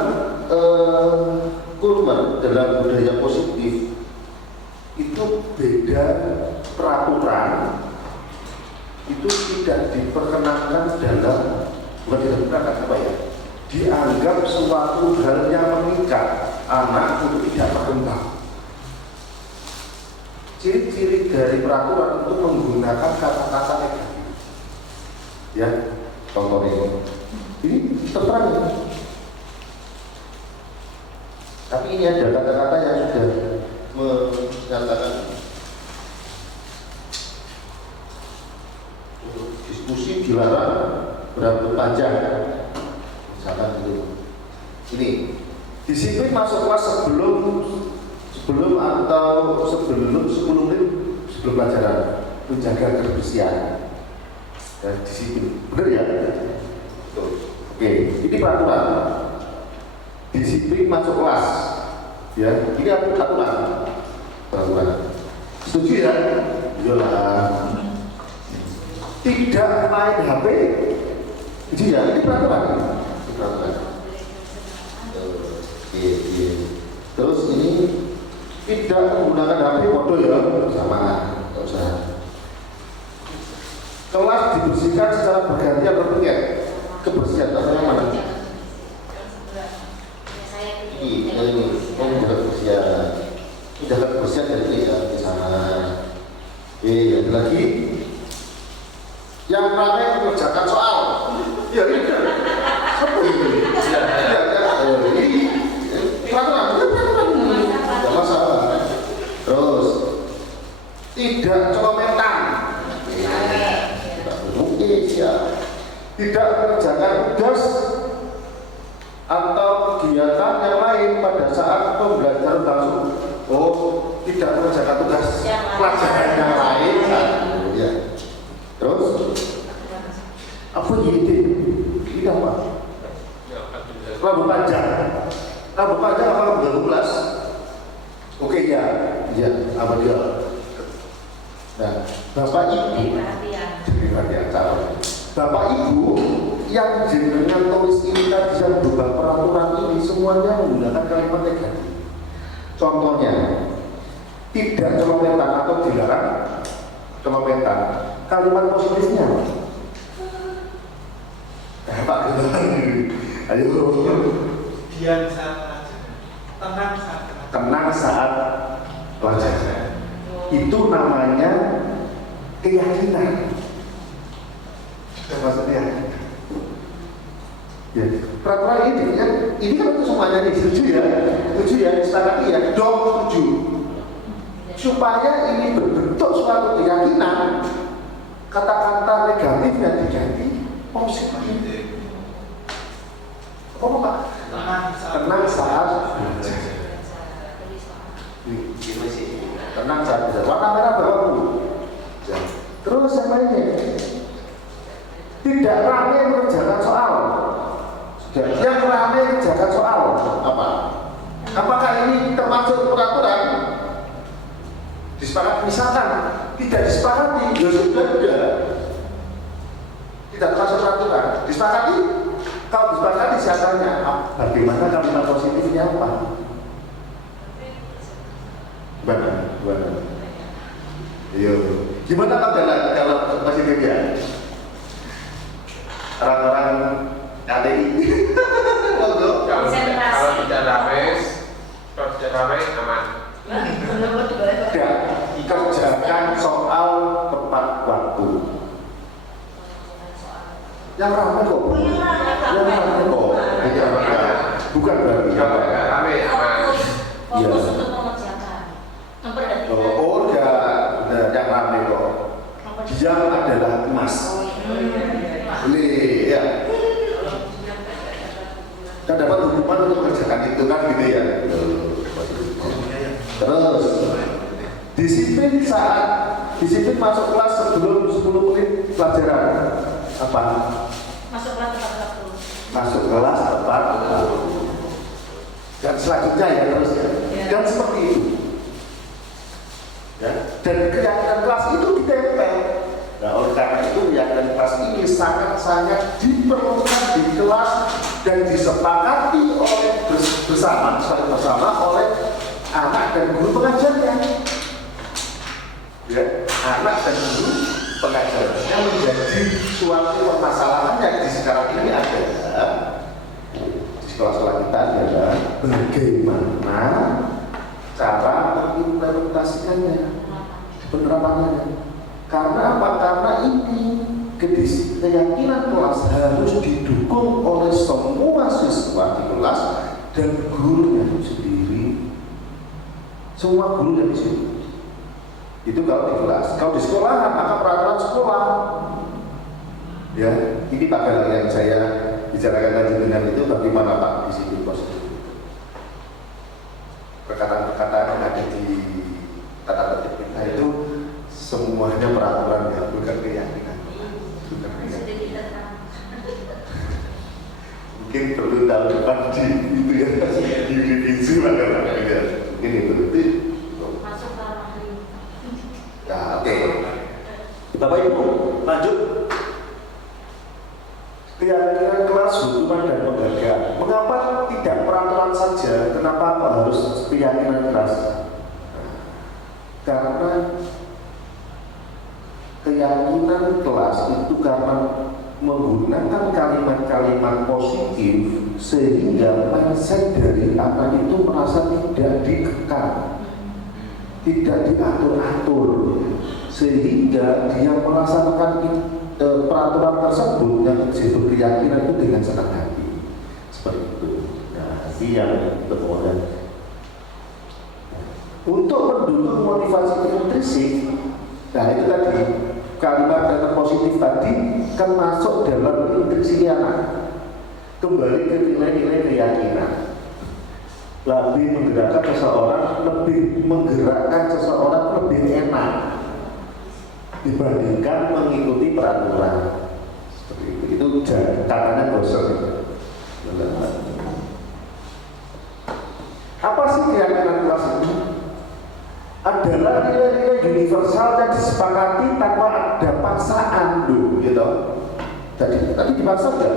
kultur dalam budaya positif itu beda peraturan itu tidak diperkenankan dalam dianggap suatu hal yang mengikat anak untuk tidak berkembang. Ciri-ciri dari peraturan itu menggunakan kata-kata negatif. Ya, contoh ini terang. Tapi ini ada kata-kata yang sudah menyatakan diskusi dilarang berambut panjang. Misalkan itu. Ini Disiplin masuk kelas sebelum atau sebelum 10 menit sebelum pelajaran, menjaga kebersihan dan disiplin. Benar ya? Oke, ini peraturan. Disiplin masuk kelas. Ya, ini peraturan. Setuju ya? Iyalah. Tidak main HP. Setuju ya? Ini peraturan. Iya. Terus ini tidak menggunakan HP foto ya, sama, nggak usah. Kelas dibersihkan secara bergantian berpikir. Kebersihan katanya mana? Ini jaga kebersihan. Jaga kebersihan dari di sana. Ada lagi. Yang ramai mengerjakan soal. Ya ini kan. Apa ini? Ini peraturan. Tidak masalah. Terus tidak cometan. Tidak mengerjakan tugas atau kegiatan yang lain pada saat pembelajaran langsung. Tidak mengerjakan tugas pelajaran yang lain. Ya. Terus apa ini? Ini apa? Rambut panjang. Rambut panjang apa berbelas? Oke ya, apa dia? Nah, Bapak Ibu, Bapak Ibu yang jenengan tulis ini tadi yang berubah peraturan ini semuanya menggunakan kalimat negatif. Contohnya, tidak cometan atau dilarang cometan. Kalimat positifnya, Pak ayo. Diam saat belajar, tenang saat belajar. Itu namanya keyakinan. Maksudnya ya, peraturan ini kan itu semuanya nih, setuju ya, sepakati ya, dong setuju. Supaya ini berbentuk suatu keyakinan, kata-kata negatif yang diganti positif. Apa Pak? Tenang saat tenang saat belajar. Warna merah berapa dulu? Terus yang lainnya, tidak ramai mengerjakan soal. Yang ramai mengerjakan soal apa? Apakah ini termasuk peraturan? Disepakati, misalkan tidak disepakati, ya sudah. Tidak termasuk peraturan. Disepakati, kalau disepakati siasatnya, bagaimana kalimat positifnya apa? Gimana? Iya. Gimana kalau positifnya? Orang-orang KDI. Kalau tidak ramai aman. Tidak, kerjakan soal tepat waktu. Yang ramai kok. Bukan berarti Kalau tidak ramai aman. Fokus untuk mengerjakan. Yang ramai kok. Dia adalah emas. Ya. Kita dapat hukuman untuk mengerjakan itu kan gitu ya. Terus disiplin masuk kelas sebelum 10 menit pelajaran. Apa? Masuk kelas tepat waktu. Masuk kelas tepat waktu. Dan selanjutnya ya terus ya. Dan seperti itu. Ya. Dan keyakinan kelas itu ditempel. Nah, oleh karena itu keyakinan kelas ini sangat-sangat diperlukan di kelas dan disepakati oleh bersama oleh anak dan guru pengajarnya. Ya, anak dan guru pengajarnya menjadi suatu permasalahan yang di sekarang ini adalah di sekolah-sekolah kita adalah bagaimana cara mengimplementasikannya, penerapannya. Karena apa? Karena ini keyakinan kelas harus didukung oleh semua siswa di kelas dan gurunya sendiri. Semua gurunya di sini. Itu kalau di kelas. Kalau di sekolah, maka peraturan sekolah. Ya, ini pada yang saya bicarakan tadi dengan itu bagaimana Pak di sini positif. semuanya peraturan ya, bukan keyakinan. Bukan keyakinan. Sudah kita tahu. Mungkin perlu tahun depan di itu ya, di divisi mana ya. Ini berarti. Masuk ke ahli. Nah, oke. Bapak Ibu, lanjut. Keyakinan kelas hukuman dan penghargaan. Mengapa tidak peraturan saja? Kenapa kok harus keyakinan kelas? Karena keyakinan kelas itu karena menggunakan kalimat-kalimat positif sehingga mindset dari anak itu merasa tidak dikekang, tidak diatur-atur, sehingga dia melaksanakan peraturan tersebut yang disebut keyakinan itu dengan senang hati, seperti itu. Nah, ini yang kemudian untuk mendukung motivasi intrinsik. Nah, itu tadi kalimat positif tadi kan masuk dalam intrinsik anak. Kembali ke nilai-nilai keyakinan. Lebih menggerakkan seseorang, lebih enak dibandingkan mengikuti peraturan. Seperti itu katanya gosok. Apa sih keyakinan kelas itu? Adalah nilai-nilai universal yang disepakati tanpa ada paksaan, gitu. Tadi dipaksa enggak?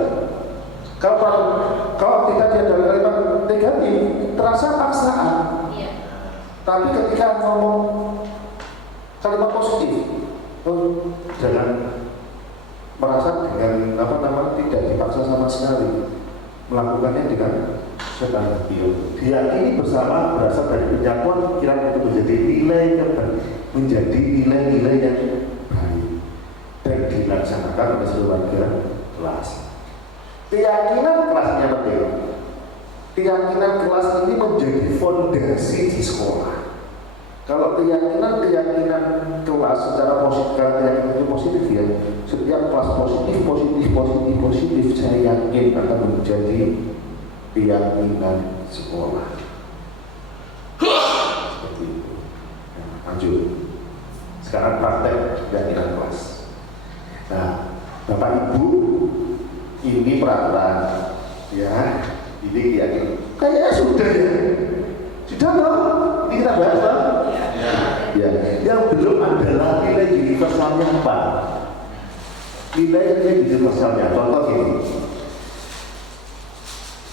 Kalau kita ada kalimat negatif, terasa paksaan. Iya. Tapi ketika ngomong kalimat positif, jangan merasa dengan tidak dipaksa sama sekali, melakukannya dengan senang hati. Diyakini bersama berasal dari penyatuan pikiran itu menjadi nilai-nilai yang baik dan dilaksanakan oleh seluruh kelas. Keyakinan kelasnya penting. Keyakinan kelas ini menjadi fondasi di sekolah. Kalau keyakinan kelas secara positif, karena keyakinan itu positif ya, setiap kelas positif, saya yakin akan menjadi keyakinan sekolah. Seperti itu. Lanjut. Sekarang praktek keyakinan kelas. Nah, Bapak Ibu, ini peraturan, ya, ini keyakinan. Kayaknya sudah ya, sudah loh. Ini kita bahas loh. Ya, yang belum adalah nilai universalnya apa? Nilai universalnya, contoh ini.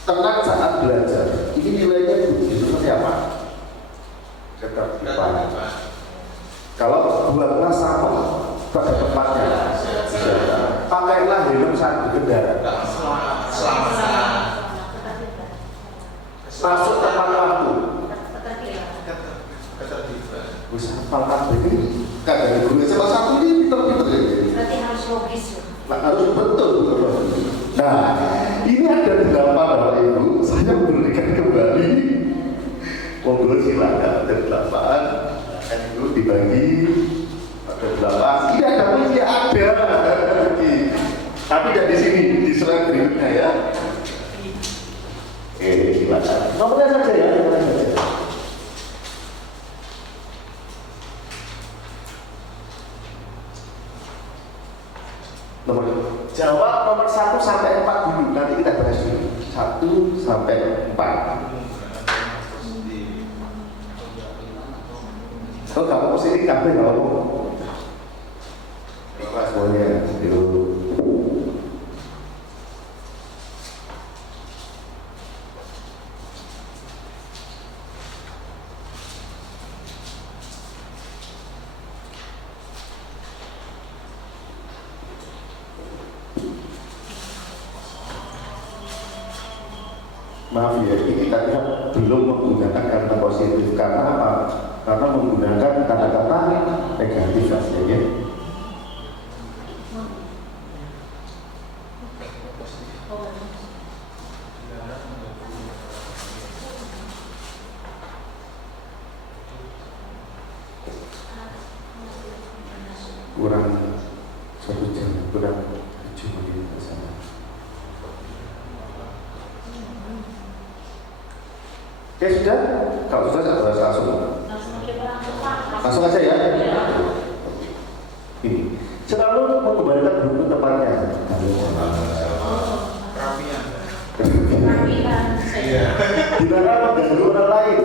Tenang saat belajar, ini nilainya seperti apa? Ketertiban. Kalau buatlah sampah pada tempatnya, pakailah helm saat berkendara. Masuk tepat waktu. Bisa hafal ini kadang guru salah satu ini pinter-pinter ya. Berarti harus logis. Harus betul. Nah, ini ada 8 Bapak Ibu. Saya berikan kembali. Monggo silakan ada 8. Kan itu dibagi ada 8. Ini ada punya ada. Tapi tidak di sini di slide berikutnya ya. Silakan. Nomornya saja ya. Jawab nomor 1 sampai 4 dulu, nanti kita bahas dulu. 1 sampai 4. Kalau kamu kesini kabeh kamu. Semuanya dulu. Maaf ya, ini tadi belum menggunakan kata positif. Karena apa? Karena menggunakan kata-kata negatif saja. Kurang 1 jam, kurang 7 menit bersama. Oke, sudah? Kalau sudah saya bahas langsung. Langsung Langsung aja ya. ini selalu mengembalikan guru ke tempatnya. Kerapian. Tapi kan Iya. Dilarang mengganggu orang lain,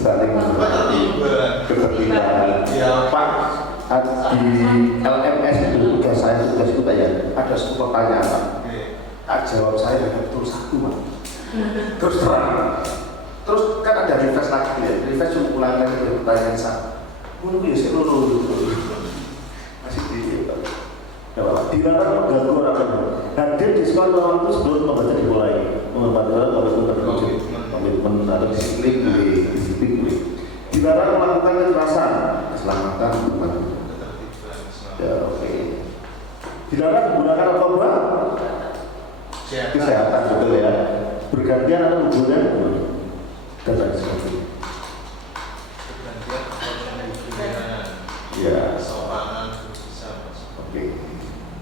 saling ketertiban. Iya. Pak, di LMS itu tugas saya, tugas kita ya, ada 10 pertanyaan Pak. Jawab saya hanya betul 1 Pak. Terus terang. Terus kan ada refresh lagi ya, refresh ulang lagi pertanyaan saya. Menunggu ya seluruh masih di dilarang mengganggu orang lain. Hadir di sekolah orang itu sebelum membaca dimulai. Menghormati orang kalau itu terwujud komitmen atau disiplin boleh. Dilarang melakukan kekerasan, keselamatan umat. Ya oke. Dilarang menggunakan narkoba, kesehatan betul ya. Bergantian atau hubungan dan lain sebagainya. Ya.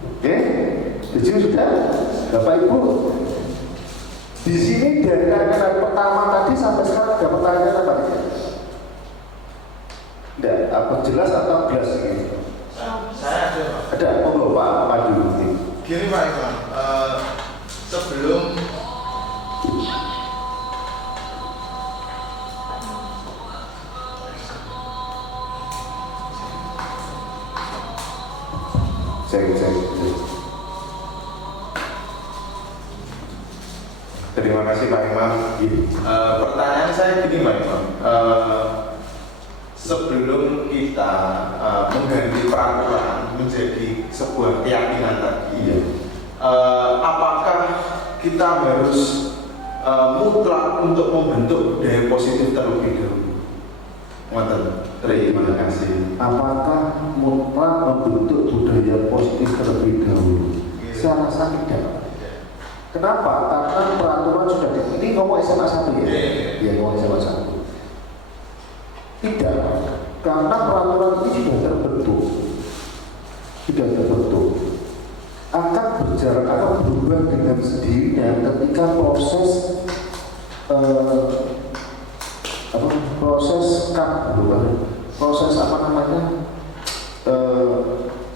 Oke, setuju sudah, Bapak Ibu. Di sini dari rangkaian pertama tadi sampai sekarang ada pertanyaan apa tidak? Tidak, apa jelas atau jelas ini? Saya ada Pak. Ada, oh Pak Padu. Gini Pak Iwan, sebelum Cek. Terima kasih Pak Imam. Pertanyaan saya gini Pak Imam, sebelum kita mengganti peraturan menjadi sebuah keyakinan tadi, apakah kita harus mutlak untuk membentuk budaya positif terlebih dahulu? Terima kasih. Apakah mutlak membentuk budaya positif terlebih dahulu? Saya rasa tidak. Kenapa? Karena peraturan sudah ini ngomong SMA 1 ya? Iya, ngomong SMA 1. Tidak, karena peraturan ini sudah terbentuk. Akan berjalan, akan berubah dengan sendirinya ketika proses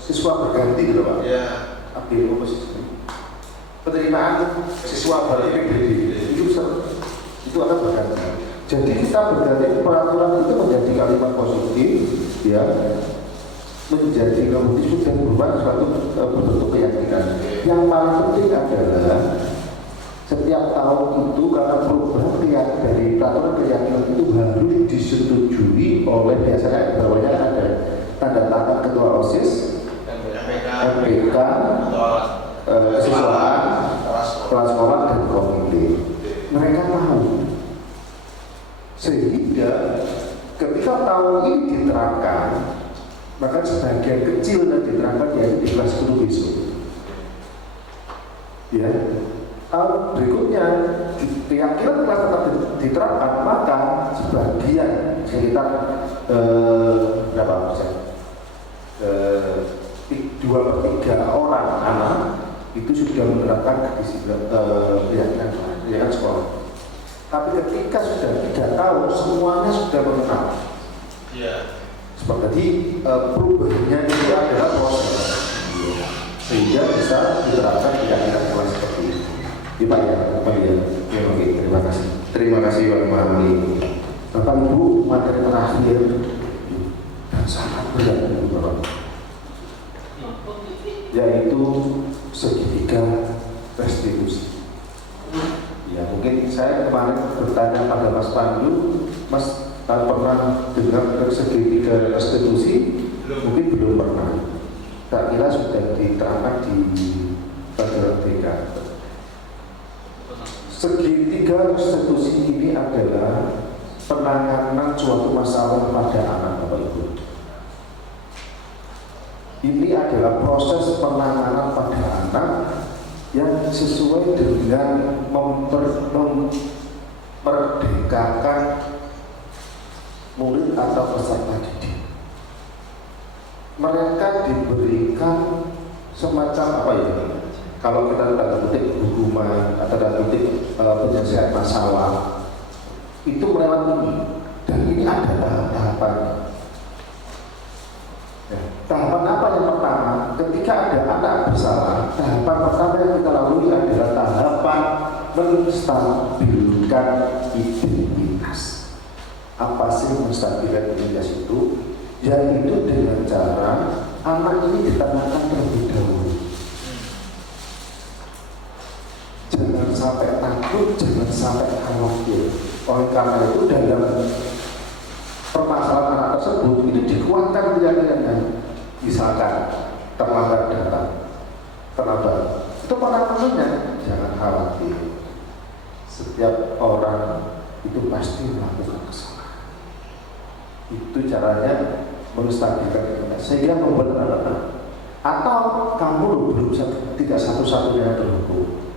siswa berganti gitu Pak. ya Ambil posisi penerimaan siswa baru PBB itu akan berganti. Jadi kita berganti peraturan itu menjadi kalimat positif, ya, menjadi kemudian sudah berubah suatu bentuk keyakinan. Yang paling penting adalah setiap tahun itu karena perubahan keyakinan dari peraturan keyakinan itu harus disetujui oleh biasanya bawahnya ada tanda tangan ketua OSIS, MPK, kesiswaan, kepala sekolah dan komite. Mereka tahu, sehingga ketika tahun ini diterapkan, maka sebagian kecil yang diterapkan yaitu di kelas 10 besok. Ya, tahun berikutnya keyakinan kelas tetap diterapkan, maka sebagian sekitar berapa persen? 2/3 orang anak itu sudah menerapkan kedisiplinan keyakinan sekolah. Tapi ketika sudah 3 tahun semuanya sudah mengenal. Seperti tadi perubahannya itu adalah proses sehingga bisa diterapkan keyakinan sekolah seperti itu. Ya Pak ya, oke, terima kasih. Terima kasih Pak Muhammad. Bapak Ibu, materi terakhir dan sangat berat Ibu Bapak, yaitu segitiga restitusi. Ya mungkin saya kemarin bertanya pada Mas Pandu, Mas pernah dengar segitiga restitusi? Mungkin belum pernah. Tak kira sudah diterapkan di peraturan BK. Segitiga restitusi ini adalah penanganan suatu masalah pada anak Bapak Ibu. Ini adalah proses penanganan pada anak yang sesuai dengan memerdekakan murid atau peserta didik. Mereka diberikan semacam apa ya? Kalau kita tanda kutip hukuman atau tanda kutip penyelesaian masalah itu melewati dan ini ada tahapan. Ya, tahapan apa yang pertama, ketika ada anak bersalah, tahapan pertama yang kita lalui adalah tahapan menstabilkan identitas. Apa sih menstabilkan identitas itu? Yaitu dengan cara anak ini ditenangkan terlebih dahulu. Jangan sampai takut, jangan sampai khawatir. Oleh karena itu dalam permasalahan anak tersebut itu dikuatkan keyakinannya. Misalkan terlambat datang, terlambat, itu penanganannya jangan khawatir. Setiap orang itu pasti melakukan kesalahan. Itu caranya menstabilkan kita sehingga membuat anak-anak. Atau kamu belum tidak satu-satunya yang terhukum.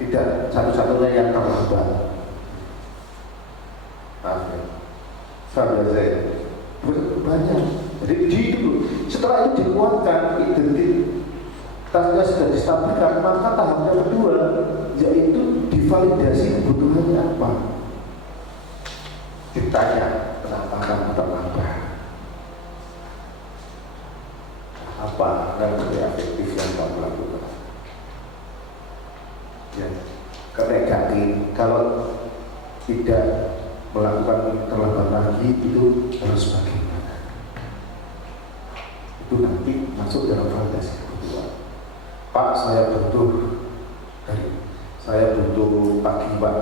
Tidak satu-satunya yang terlambat. Banyak. Jadi itu setelah itu dikuatkan identitasnya sudah distabilkan, maka tahap yang kedua yaitu divalidasi kebutuhannya apa. Ditanya kenapa kamu terlambat, apa energi afektif yang kamu lakukan. Ya, karena yakin kalau tidak melakukan terlambat lagi itu harus bagaimana? Itu nanti masuk dalam validasi kebutuhan. Pak, saya butuh pagi Pak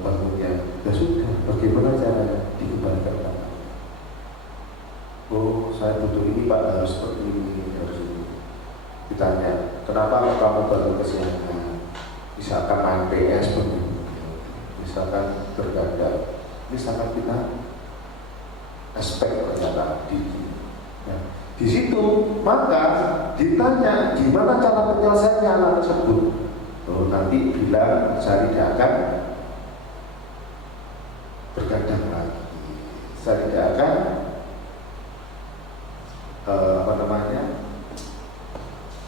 bangunnya. Ya sudah, bagaimana caranya dikembalikan Pak? Oh, saya butuh ini Pak, harus seperti ini, harus ini. Ditanya, kenapa kamu baru kesiangan? Misalkan main PS begini, misalkan bergadang, misalkan kita aspek pernyataan di situ, maka ditanya gimana cara penyelesaiannya anak tersebut. Oh, nanti bilang saya tidak akan bergadang lagi, saya tidak akan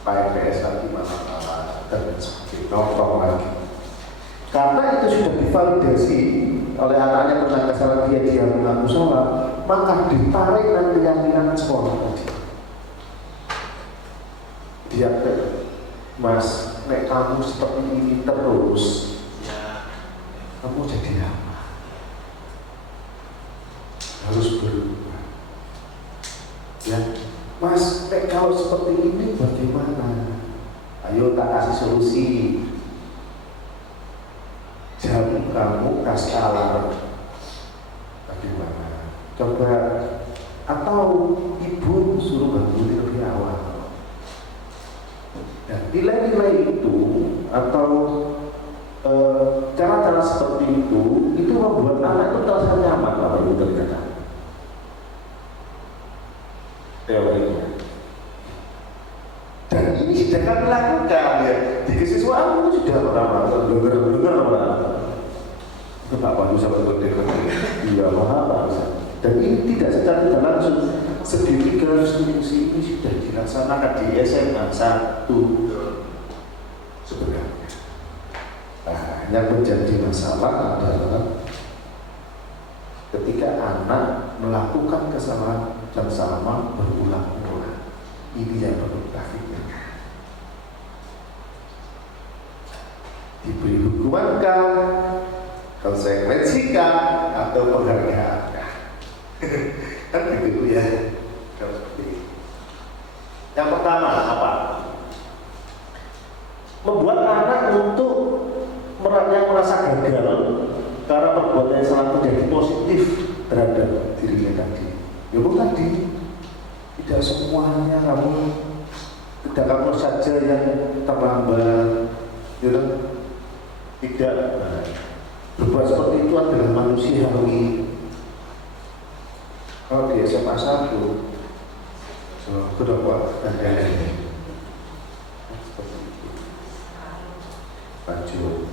main PS lagi malam-malam dan sebagainya, nongkrong lagi. Karena itu sudah divalidasi oleh anaknya tentang kesalahan dia mengaku salah, maka ditarik dan keyakinan sekolah tadi. Dia Mas, nek kamu seperti ini terus, kamu jadi apa? Harus berubah. Ya, Mas, nek kalau seperti ini bagaimana? Ayo tak kasih solusi. Jam kamu kasih alarm. Bagaimana? Coba. Atau ibu suruh bangun lebih awal. Dan nilai-nilai itu atau cara-cara seperti itu membuat anak itu terasa nyaman kalau itu ternyata teorinya. Dan ini sudah kami lakukan ya di kesiswaan itu sudah pernah dengar orang. Itu Pak Pandu sahabat berdekatan. Iya Pak. Dan ini tidak secara tidak langsung. Segitiga institusi ini sudah dilaksanakan di SMA 1 sebenarnya. Nah, yang menjadi masalah adalah ketika anak melakukan kesalahan yang sama berulang-ulang. Ini yang perlu kita pikirkan. Diberi hukumankah, konsekuensikah, atau penghargaankah? Kan begitu ya. Yang pertama apa? Membuat anak untuk yang merasa gagal karena perbuatan yang salah menjadi positif terhadap dirinya tadi. Ya tadi tidak semuanya tidak kamu saja yang terlambat, ya tidak. Berbuat seperti itu adalah manusiawi. Kalau di SMA 1 berapa lanjut.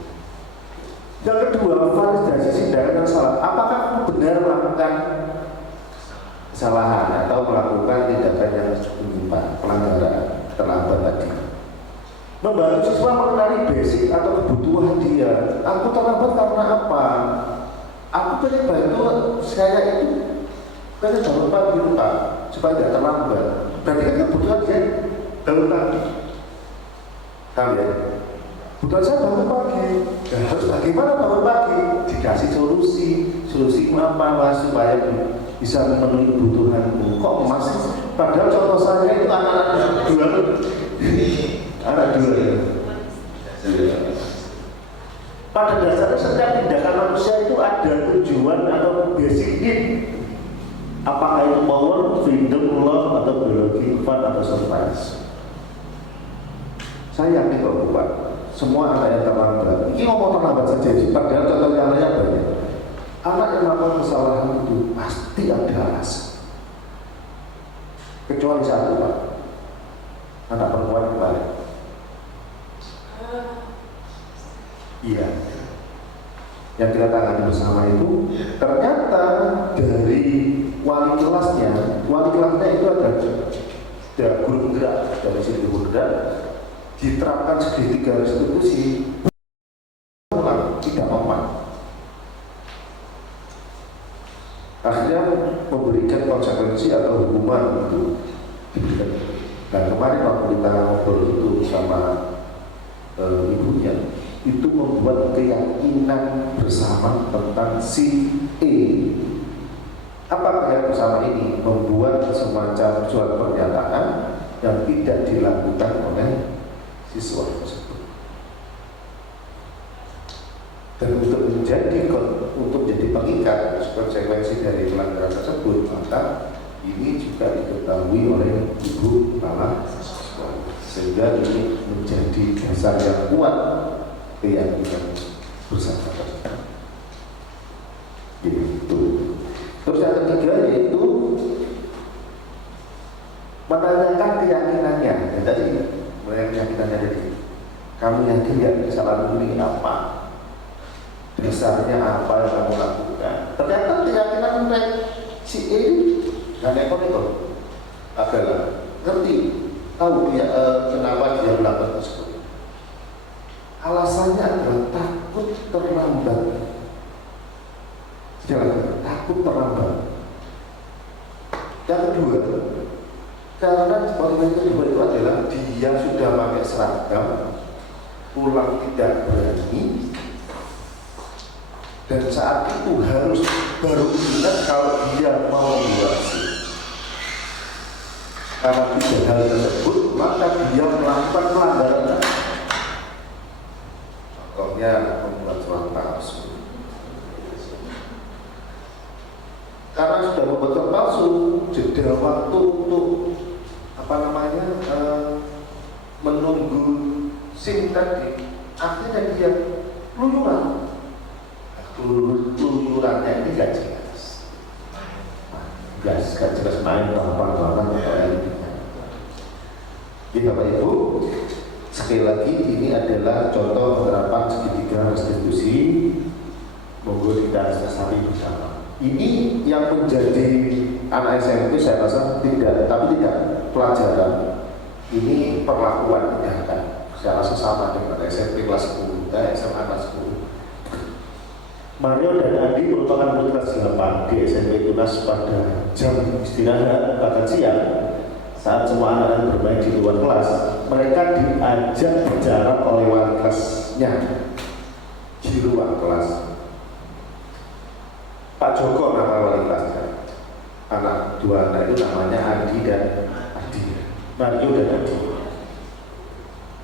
Yang kedua, validasi tindakan yang salah. Apakah kamu benar melakukan kesalahan atau melakukan tindakan yang penyimpangan, pelanggaran, terlambat tadi? Membantu siswa mengenali basic atau kebutuhan dia. Aku terlambat karena apa? Aku pengen bantu saya itu pengen bangun pagi Pak supaya tidak terlambat. Berarti kan kebutuhan dia bangun pagi. Paham ya? Kebutuhan saya bangun pagi. Dan harus bagaimana bangun pagi? Dikasih solusi. Solusi apa mas supaya bisa memenuhi kebutuhanmu? Kok mas? Padahal contoh saya itu anak-anak dua, anak dua ya. Pada dasarnya setiap tindakan manusia itu ada tujuan atau basic need. Apakah itu power, freedom, love, atau biologi, fun, atau surprise. Saya yakin kok Pak, semua anak yang terlambat, ini ngomong terlambat saja, padahal contoh yang lainnya banyak. Anak yang melakukan kesalahan itu pasti ada alasan. Kecuali satu Pak, anak perempuan kemarin. Iya, yang kita tangani bersama itu ternyata dari wali kelasnya itu ada guru penggerak dari situ bergerak diterapkan segitiga restitusi pulang tidak mempan, akhirnya memberikan konsekuensi atau hukuman itu diberikan. Dan kemarin waktu kita ngobrol itu sama ibunya, itu membuat keyakinan bersama tentang si E. Apa keyakinan bersama ini? Membuat semacam suatu pernyataan yang tidak dilakukan oleh siswa tersebut. Dan untuk menjadi pengikat konsekuensi dari pelanggaran tersebut, maka ini juga diketahui oleh ibu kepala siswa, sehingga ini menjadi dasar yang kuat keyakinan bersama tersebut. Gitu. Terus yang ketiga yaitu menanyakan keyakinannya. Ya, tadi menanyakan keyakinannya tadi. Kamu yakin ya kesalahan ini apa? Dasarnya apa yang kamu lakukan? Ternyata keyakinan si E nggak neko-neko, agak ngerti, tahu ya kenapa dia melakukan tersebut. Alasannya adalah takut terlambat. Jangan takut terlambat. Yang kedua, karena motivasi kedua itu adalah dia sudah pakai seragam, pulang tidak berani, dan saat itu harus baru ingat kalau dia mau membuat karena tiga hal tersebut, maka dia melakukan pelanggaran. Contohnya membuat surat palsu. Karena sudah membuat surat palsu, jeda waktu untuk menunggu SIM tadi, akhirnya dia keluyuran. Keluyurannya ini gak jelas. Gak jelas main apa-apa. Jadi Bapak Ibu, sekali lagi ini adalah contoh penerapan segitiga restitusi. Monggo kita sesami bersama. Ini yang menjadi anak SMP saya rasa tidak pelajaran. Ini perlakuan tindakan secara sesama dengan SMP kelas 10, SMA kelas 10. Mario dan Adi merupakan murid kelas 8 di SMP Tunas pada jam istirahat bahkan siang. Saat semua anak-anak bermain di luar kelas, mereka diajak bicara oleh wali kelasnya di luar kelas. Pak Joko nama wali kelasnya. Dua anak itu namanya Adi dan Adi. Mario dan Adi.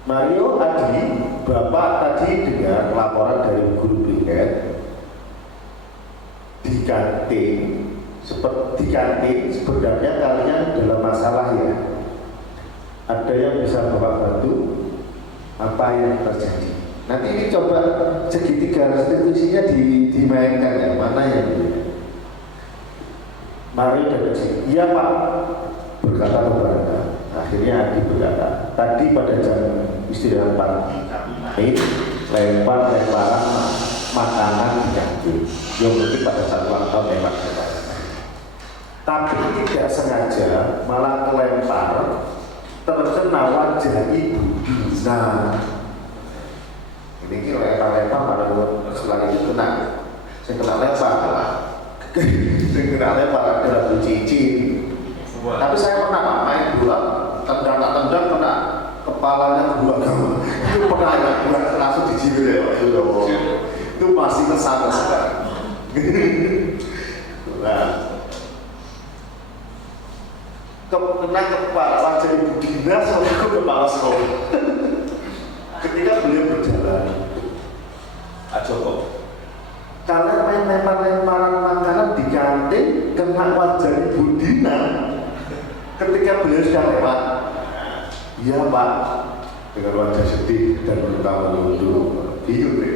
Mario, Adi, Bapak tadi dengar laporan dari guru privat di kantin. Seperti kantin, sebenarnya kalian dalam masalah ya. Ada yang bisa Bapak bantu? Apa yang terjadi? Nanti ini coba segitiga restitusinya dimainkan ya, mana yang Mario dan Adi. Iya Pak, berkata beberapa. Akhirnya Adi berkata, tadi pada jam istirahat pagi, lemparan makanan di kantin. Yang mungkin pada saat ulang tahun lempar. Tapi tidak sengaja malah kelempar, terkena wajah ibu. Nah, ini lempar pada setelah itu kena, saya kena lempar adalah Bu Cici. Tapi saya pernah Pak main bola, tendang kena kepalanya kedua agama. Itu pernah ya, langsung dijibil ya Pak. Itu masih kesana sekarang. Nah, kena kepala wajah Ibu Gina sama kepala sekolah. Ketika beliau berjalan, Joko, kalian main lempar-lemparan makanan di kantin kena wajah Ibu Dina ketika beliau sudah lewat. Iya Pak, dengan wajah sedih dan bertambah luntur. Bingung deh.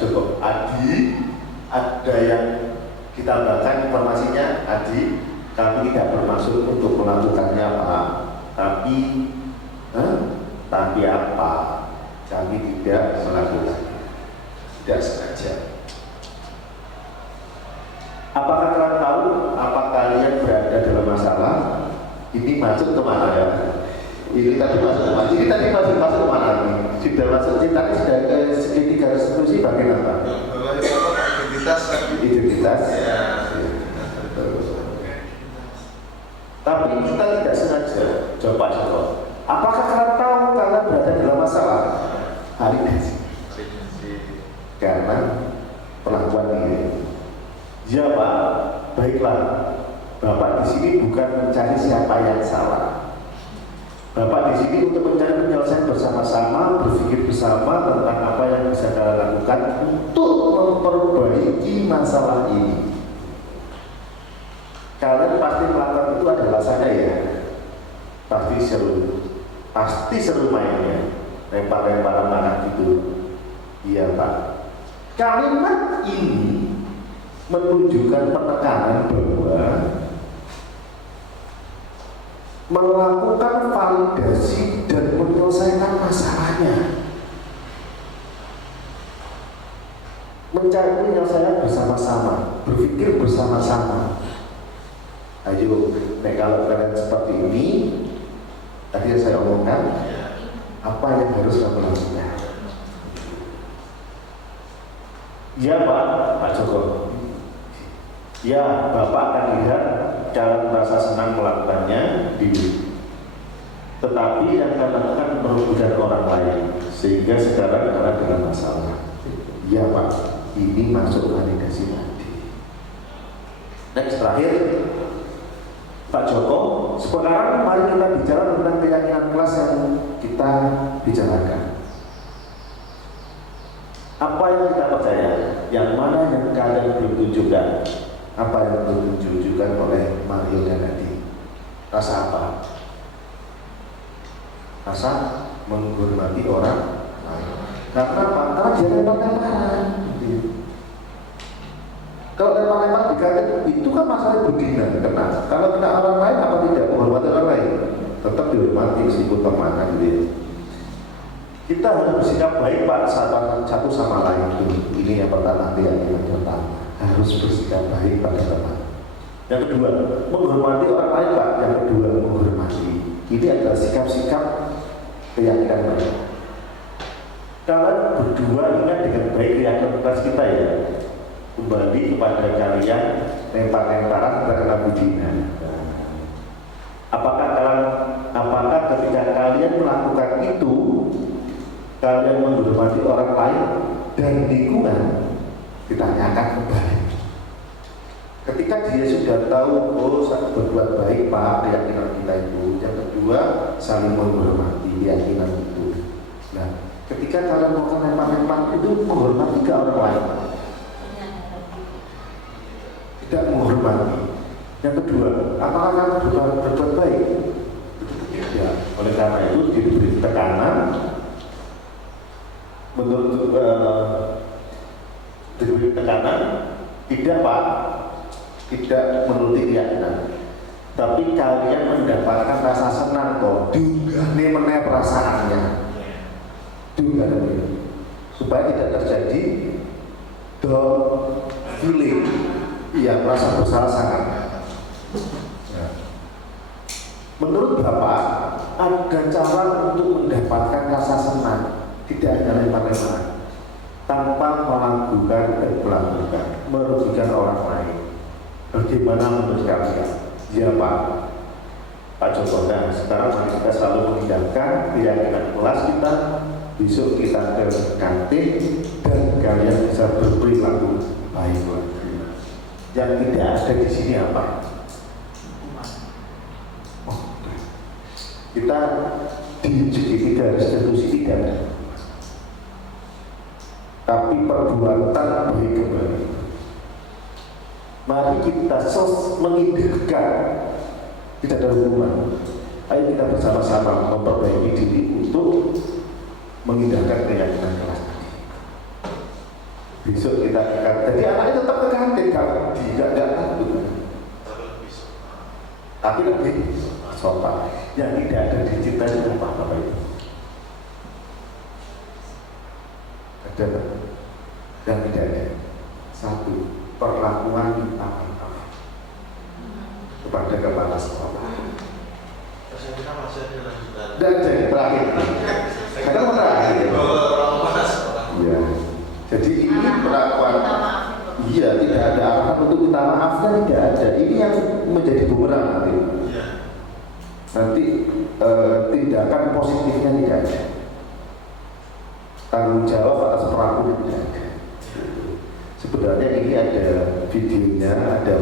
Joko, Adi, ada yang kita baca informasinya, Adi, kami tidak bermaksud untuk melakukannya Pak, tapi apa? Kami tidak melakukan, tidak sengaja. Apakah kalian tahu? Apa kalian berada dalam masalah? Ini masuk kemana ya? Ini tadi masuk kemana? Ini tadi masuk kemana? Sudah masuk tadi sudah ke segitiga restitusi bagian apa? Identitas. Ya. Tapi kita tidak sengaja. Coba. Apakah kalian tahu kalian berada dalam masalah? Validasi. Karena pengakuan ini. Ya Pak, baiklah. Bapak di sini bukan mencari siapa yang salah. Bapak di sini untuk mencari penyelesaian bersama-sama, berpikir bersama tentang apa yang bisa kalian lakukan untuk memperbaiki masalah ini. Kalian pasti melakukan itu ada alasannya ya. Pasti seru mainnya, lempar-lemparan anak itu. Iya Pak. Kalimat ini menunjukkan penekanan bahwa melakukan validasi dan menyelesaikan masalahnya, mencari penyelesaian bersama-sama, berpikir bersama-sama. Ayo, kalau kalian seperti ini, tadi yang saya omongkan, apa yang harus kamu lakukan? Ya Pak Joko. Ya, Bapak akan lihat kalian merasa senang melakukannya tetapi yang kalian lakukan merugikan orang lain sehingga sekarang kalian dalam masalah. Ya Pak, ini masuk validasi tadi. Next, terakhir Pak Joko, sekarang mari kita bicara tentang keyakinan kelas yang kita bicarakan. Apa yang kita percaya? Yang mana yang kalian belum tunjukkan? Apa yang belum ditunjukkan oleh Mario dan Adi? Rasa apa? Rasa menghormati orang lain. Karena apa? Karena dia lempar-lemparan. Kalau lempar-lemparan di kantin itu kan masalah budina, kena. Kalau kena orang lain apa tidak menghormati orang lain? Tetap dihormati meskipun teman gitu. Kita harus bersikap baik Pak satu sama lain itu. Ini yang pertama, yang pertama harus bersikap baik pada teman. Yang kedua, menghormati orang lain Pak. Yang kedua, menghormati. Ini adalah sikap-sikap keyakinan kita. Kalian berdua ingat dengan baik keyakinan kita ya. Kembali kepada kalian lempar-lemparan terkena budinan. Apakah ketika kalian melakukan itu kalian menghormati orang lain dan lingkungan? Ditanyakan kembali. Ketika dia sudah tahu, oh saya berbuat baik Pak, keyakinan kita itu. Yang kedua, saling menghormati keyakinan itu. Nah, ketika kalian mau lempar-lempar itu menghormati ke orang lain, tidak menghormati. Yang kedua, apakah kalian berbuat baik? Ya, oleh karena itu diberi tekanan menurut diberi tekanan, tidak Pak, tidak menuruti keyakinan, tapi kalian mendapatkan rasa senang kok, ini mengenai perasaannya, supaya tidak terjadi the feeling, iya merasa bersalah sangat. Menurut Bapak, ada cara untuk mendapatkan rasa senang, tidak hanya lempar-lemparan, tanpa merugikan orang lain. Bagaimana menurut kalian? Ya Pak, Pak Joko. Nah, sekarang mari kita selalu mengindahkan keyakinan kelas kita. Besok kita ke kantin dan kalian bisa berperilaku baik lagi. Yang tidak ada di sini apa? Kita di segitiga restitusi tidak ada, tapi perbuatan baik kembali. Mari kita mengindahkan, tidak ada hukuman. Ayo kita bersama-sama memperbaiki diri untuk mengindahkan keyakinan kelas tadi. Besok kita akan, jadi anaknya tetap ke kantin kalau tidak takut, tapi lebih sopan. Yang tidak ada di cita itu apa itu? Ada dan tidak ada. Satu, perlakuan minta maaf kepada kepala sekolah. Dan jadi terakhir, kadang terakhir. Ya. Jadi ini perlakuan. Iya, tidak ada arahan untuk minta maaf dan tidak ada. Ini yang menjadi bumerang nanti. Nanti tindakan positifnya tidak ada. Tanggung jawab atas perlakuan tidak ada. Sebenarnya ini ada videonya, ada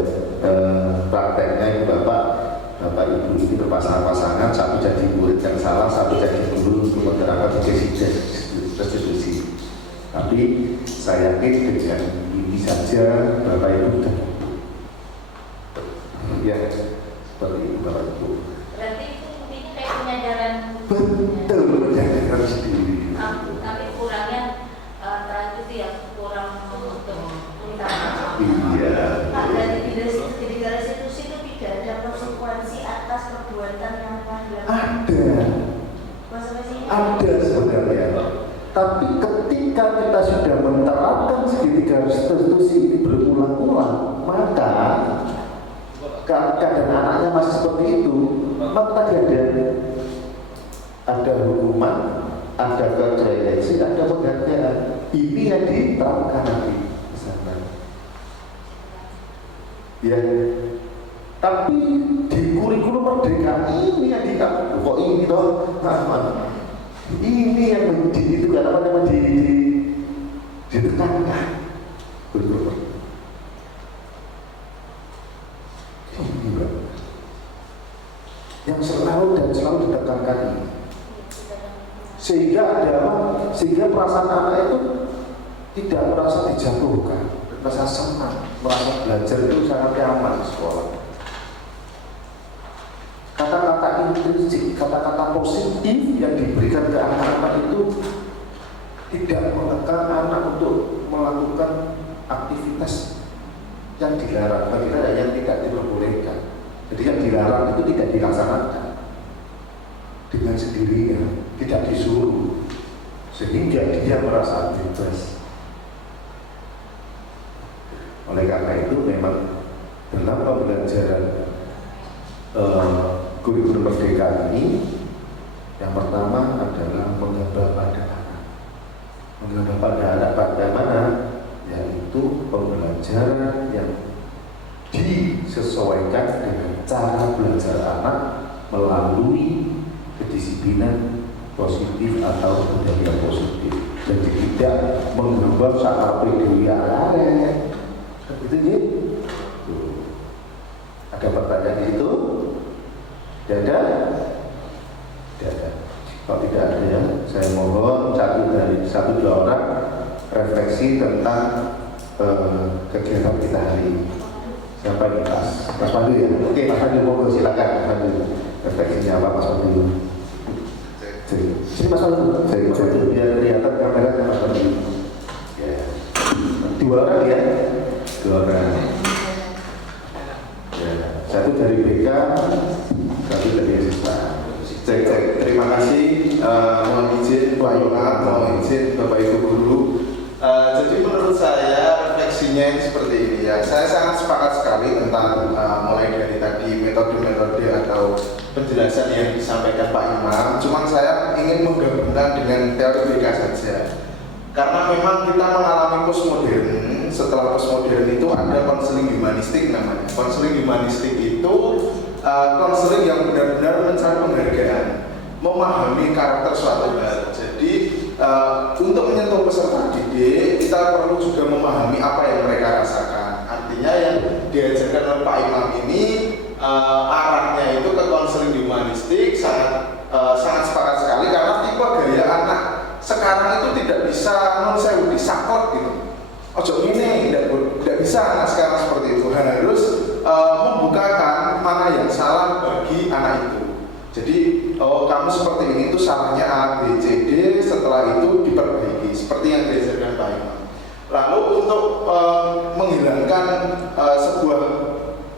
prakteknya yang Bapak Ibu ini berpasangan-pasangan, satu jadi murid yang salah, satu jadi guru untuk menerapkan restitusi. Tapi saya yakin dengan ini saja Bapak Ibu sudah ya seperti itu Bapak Ibu. Berarti itu intinya kayak penyadaran. Betul, penyadaran sendiri. Tapi kurangnya terakhir itu ya kurang untuk minta maaf. Iya. Pak, dari restitusi itu tidak ada konsekuensi atas perbuatan yang telah dilakukan. Ada sebenarnya. Tapi ketika kita sudah menerapkan segitiga restitusi ini berulang-ulang, maka keadaan anaknya masih seperti itu, maka tadi ada hukuman, ada kekerasan, ada penggantian. Ini yang diterapkan nanti di sana. Ya, tapi di kurikulum merdeka ini yang dikatakan kok ini toh, ini yang itu apa namanya ditekankan kurikulum. Yang selalu ditekankan ini, sehingga perasaan anak itu tidak merasa dijatuhkan, merasa senang, merasa belajar itu sangat nyaman di sekolah. Kata-kata intrinsik, kata-kata positif yang diberikan ke anak-anak itu tidak menekan anak untuk melakukan aktivitas yang dilarang, bagaimana yang tidak diperbolehkan. Jadi yang dilarang itu tidak dilaksanakan dengan sendirinya, tidak disuruh, sehingga dia merasa bebas. Oleh karena itu memang dalam pembelajaran kurikulum merdeka ini, yang pertama adalah menggambar pada anak. Menggambar pada anak bagaimana? Yaitu pembelajaran yang disesuaikan dengan cara belajar anak melalui kedisiplinan positif atau budaya positif. Jadi tidak menggambar saat peduli anak. Itu gitu. Ada pertanyaan itu? Tidak ada? Tidak ada. Kalau tidak ada ya, saya mohon satu dua orang refleksi tentang kegiatan kita hari ini. Siapa ini Mas Pandu ya? Oke Mas Pandu, monggo silakan Mas Pandu. Refleksinya apa Mas Pandu? Sini Mas Pandu. Saya biar kelihatan kameranya Mas Pandu. Ya. Dua orang ya? Dua orang. Ya. Satu dari BK, satu dari SSA. Terima kasih. Mohon izin Pak Yohan, mohon izin Bapak Ibu Guru. Jadi menurut saya refleksinya ini seperti ini ya. Saya sangat sepakat sekali tentang mulai dari tadi metode-metode atau penjelasan yang disampaikan Pak Imam. Cuman saya ingin menggabungkan dengan teori BK saja. Karena memang kita mengalami postmodern. Setelah postmodern itu ada konseling humanistik namanya. Konseling humanistik itu konseling yang benar-benar saran penghargaan, memahami karakter suatu hal. Jadi untuk menyentuh peserta didik, kita perlu juga memahami apa yang mereka rasakan. Artinya yang diajarkan oleh Pak Imam ini arahnya itu ke konseling humanistik, sangat sepakat sekali karena tipe gaya anak sekarang itu tidak bisa non-sewu disakot gitu. Ojo ini tidak bisa anak sekarang seperti itu. Harus membukakan mana yang salah bagi anak itu. Jadi kamu seperti ini itu salahnya A, B, C, D. Setelah itu diperbaiki seperti yang diajarkan Pak Imam. Lalu untuk menghilangkan sebuah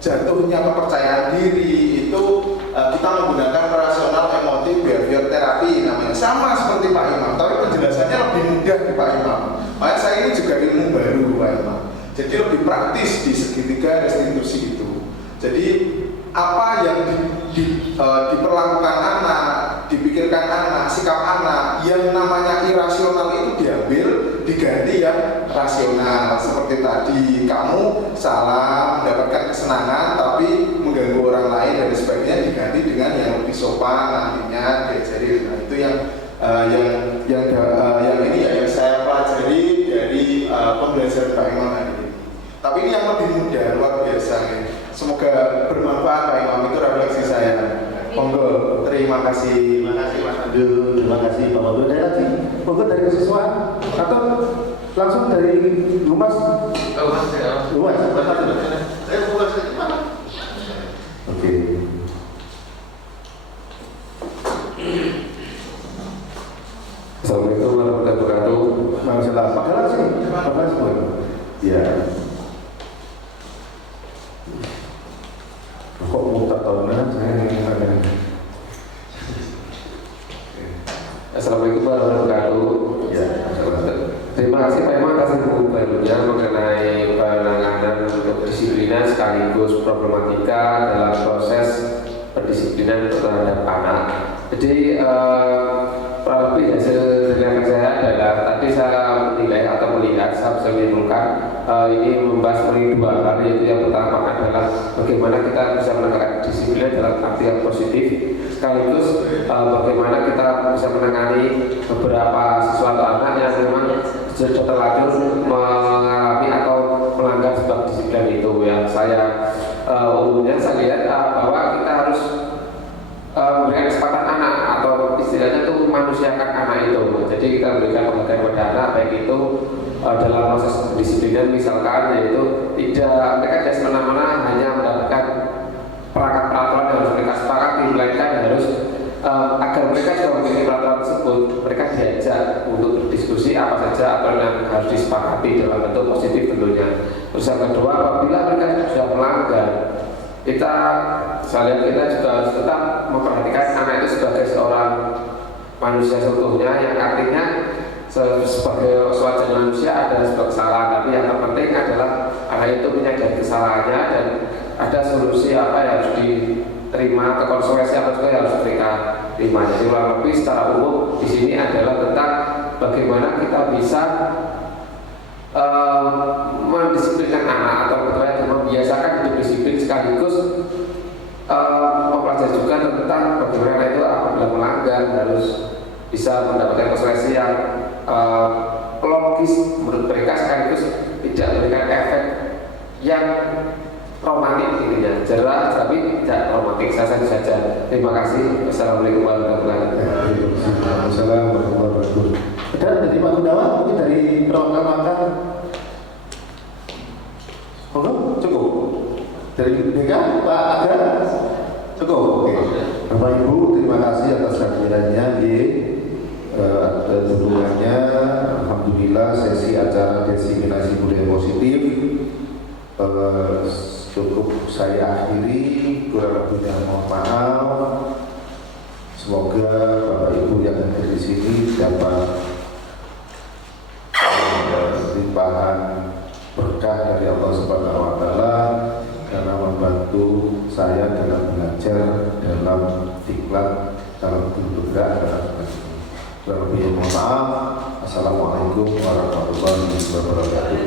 jatuhnya kepercayaan diri itu kita menggunakan rasional emotif behavior terapi namanya, sama seperti Pak Imam, tapi penjelasannya lebih mudah di Pak Imam. Makanya saya ini juga ilmu baru Pak Imam, jadi lebih praktis di segitiga restitusi itu. Jadi apa yang diperlakukan anak, dipikirkan anak, sikap anak yang namanya irasional itu diambil, diganti yang rasional. Seperti tadi, kamu salah mendapatkan kesenangan tapi mengganggu orang lain dan sebagainya, diganti dengan yang lebih sopan nantinya diajari. Nah itu yang ini ya yang saya pelajari dari pembelajaran Pak Imam hari ini. Tapi ini yang lebih mudah, luar biasa ya. Semoga bermanfaat Pak Imam, itu refleksi saya. Monggo, terima kasih. Terima kasih Mas Andu, terima kasih Pak Monggo. Ada lagi? Monggo dari kesiswaan atau langsung dari Lumas? Lumas. Saya bukan mana? Oke. Assalamualaikum warahmatullahi wabarakatuh. Masalah pakalan sih, pakalan semua. Ya. Kok mau tak tahu mana? Assalamualaikum warahmatullahi wabarakatuh. Ya. Terima kasih Pak Imam atas buku barunya mengenai penanganan kedisiplinan sekaligus problematika dalam proses pendisiplinan terhadap anak. Jadi lebih hasil penelitian saya adalah tadi saya menilai atau melihat, saya bisa menyimpulkan ini membahas mengenai dua hal, yaitu yang pertama adalah bagaimana kita bisa menegakkan disiplin dalam arti yang positif, sekaligus bagaimana kita bisa menangani beberapa sesuatu anak yang memang sudah terlanjur mengalami atau melanggar sebab disiplin itu. Yang saya umumnya saya lihat bahwa kita harus memberikan kesempatan anak atau istilahnya itu memanusiakan anak itu. Jadi kita berikan penghargaan pada anak, baik itu dalam proses pendisiplinan misalkan, yaitu mereka tidak semena-mena hanya mendapatkan perangkat peraturan yang harus mereka sepakati, melainkan harus agar mereka juga memiliki peraturan tersebut, mereka diajak untuk berdiskusi apa saja aturan yang harus disepakati dalam bentuk positif tentunya. Terus yang kedua, apabila mereka sudah melanggar, saya lihat kita juga harus tetap memperhatikan anak itu sebagai seorang manusia seutuhnya, yang artinya sebagai sewajar manusia ada sebuah kesalahan, tapi yang terpenting adalah anak itu menyadari kesalahannya dan ada solusi apa yang harus diterima atau konsekuensi apa juga yang harus mereka terima. Jadi kurang lebih secara umum di sini adalah tentang bagaimana kita bisa mendisiplinkan anak atau membiasakan hidup disiplin, sekaligus mempelajari juga tentang bagaimana itu apabila melanggar harus bisa mendapatkan konsekuensi yang logis menurut mereka, sekaligus tidak memberikan efek yang traumatik intinya, jelas tapi tidak traumatik, saja. Terima kasih. Wassalamualaikum warahmatullahi wabarakatuh. Assalamualaikum warahmatullahi wabarakatuh. Ada dari Pak Gunawan, mungkin dari perwakilan makan. Cukup. Dari BK, Pak Aga, cukup. Oke. Bapak Ibu, terima kasih atas kehadirannya di dukungannya. Alhamdulillah sesi acara desiminasi budaya positif cukup saya akhiri, kurang lebihnya mohon maaf. Semoga Bapak Ibu yang hadir di sini dapat limpahan berkah dari Allah Subhanahu wa Ta'ala karena membantu saya dalam belajar, dalam diklat, dalam bergerak dalam kurang lebih mohon maaf. Assalamualaikum warahmatullahi wabarakatuh.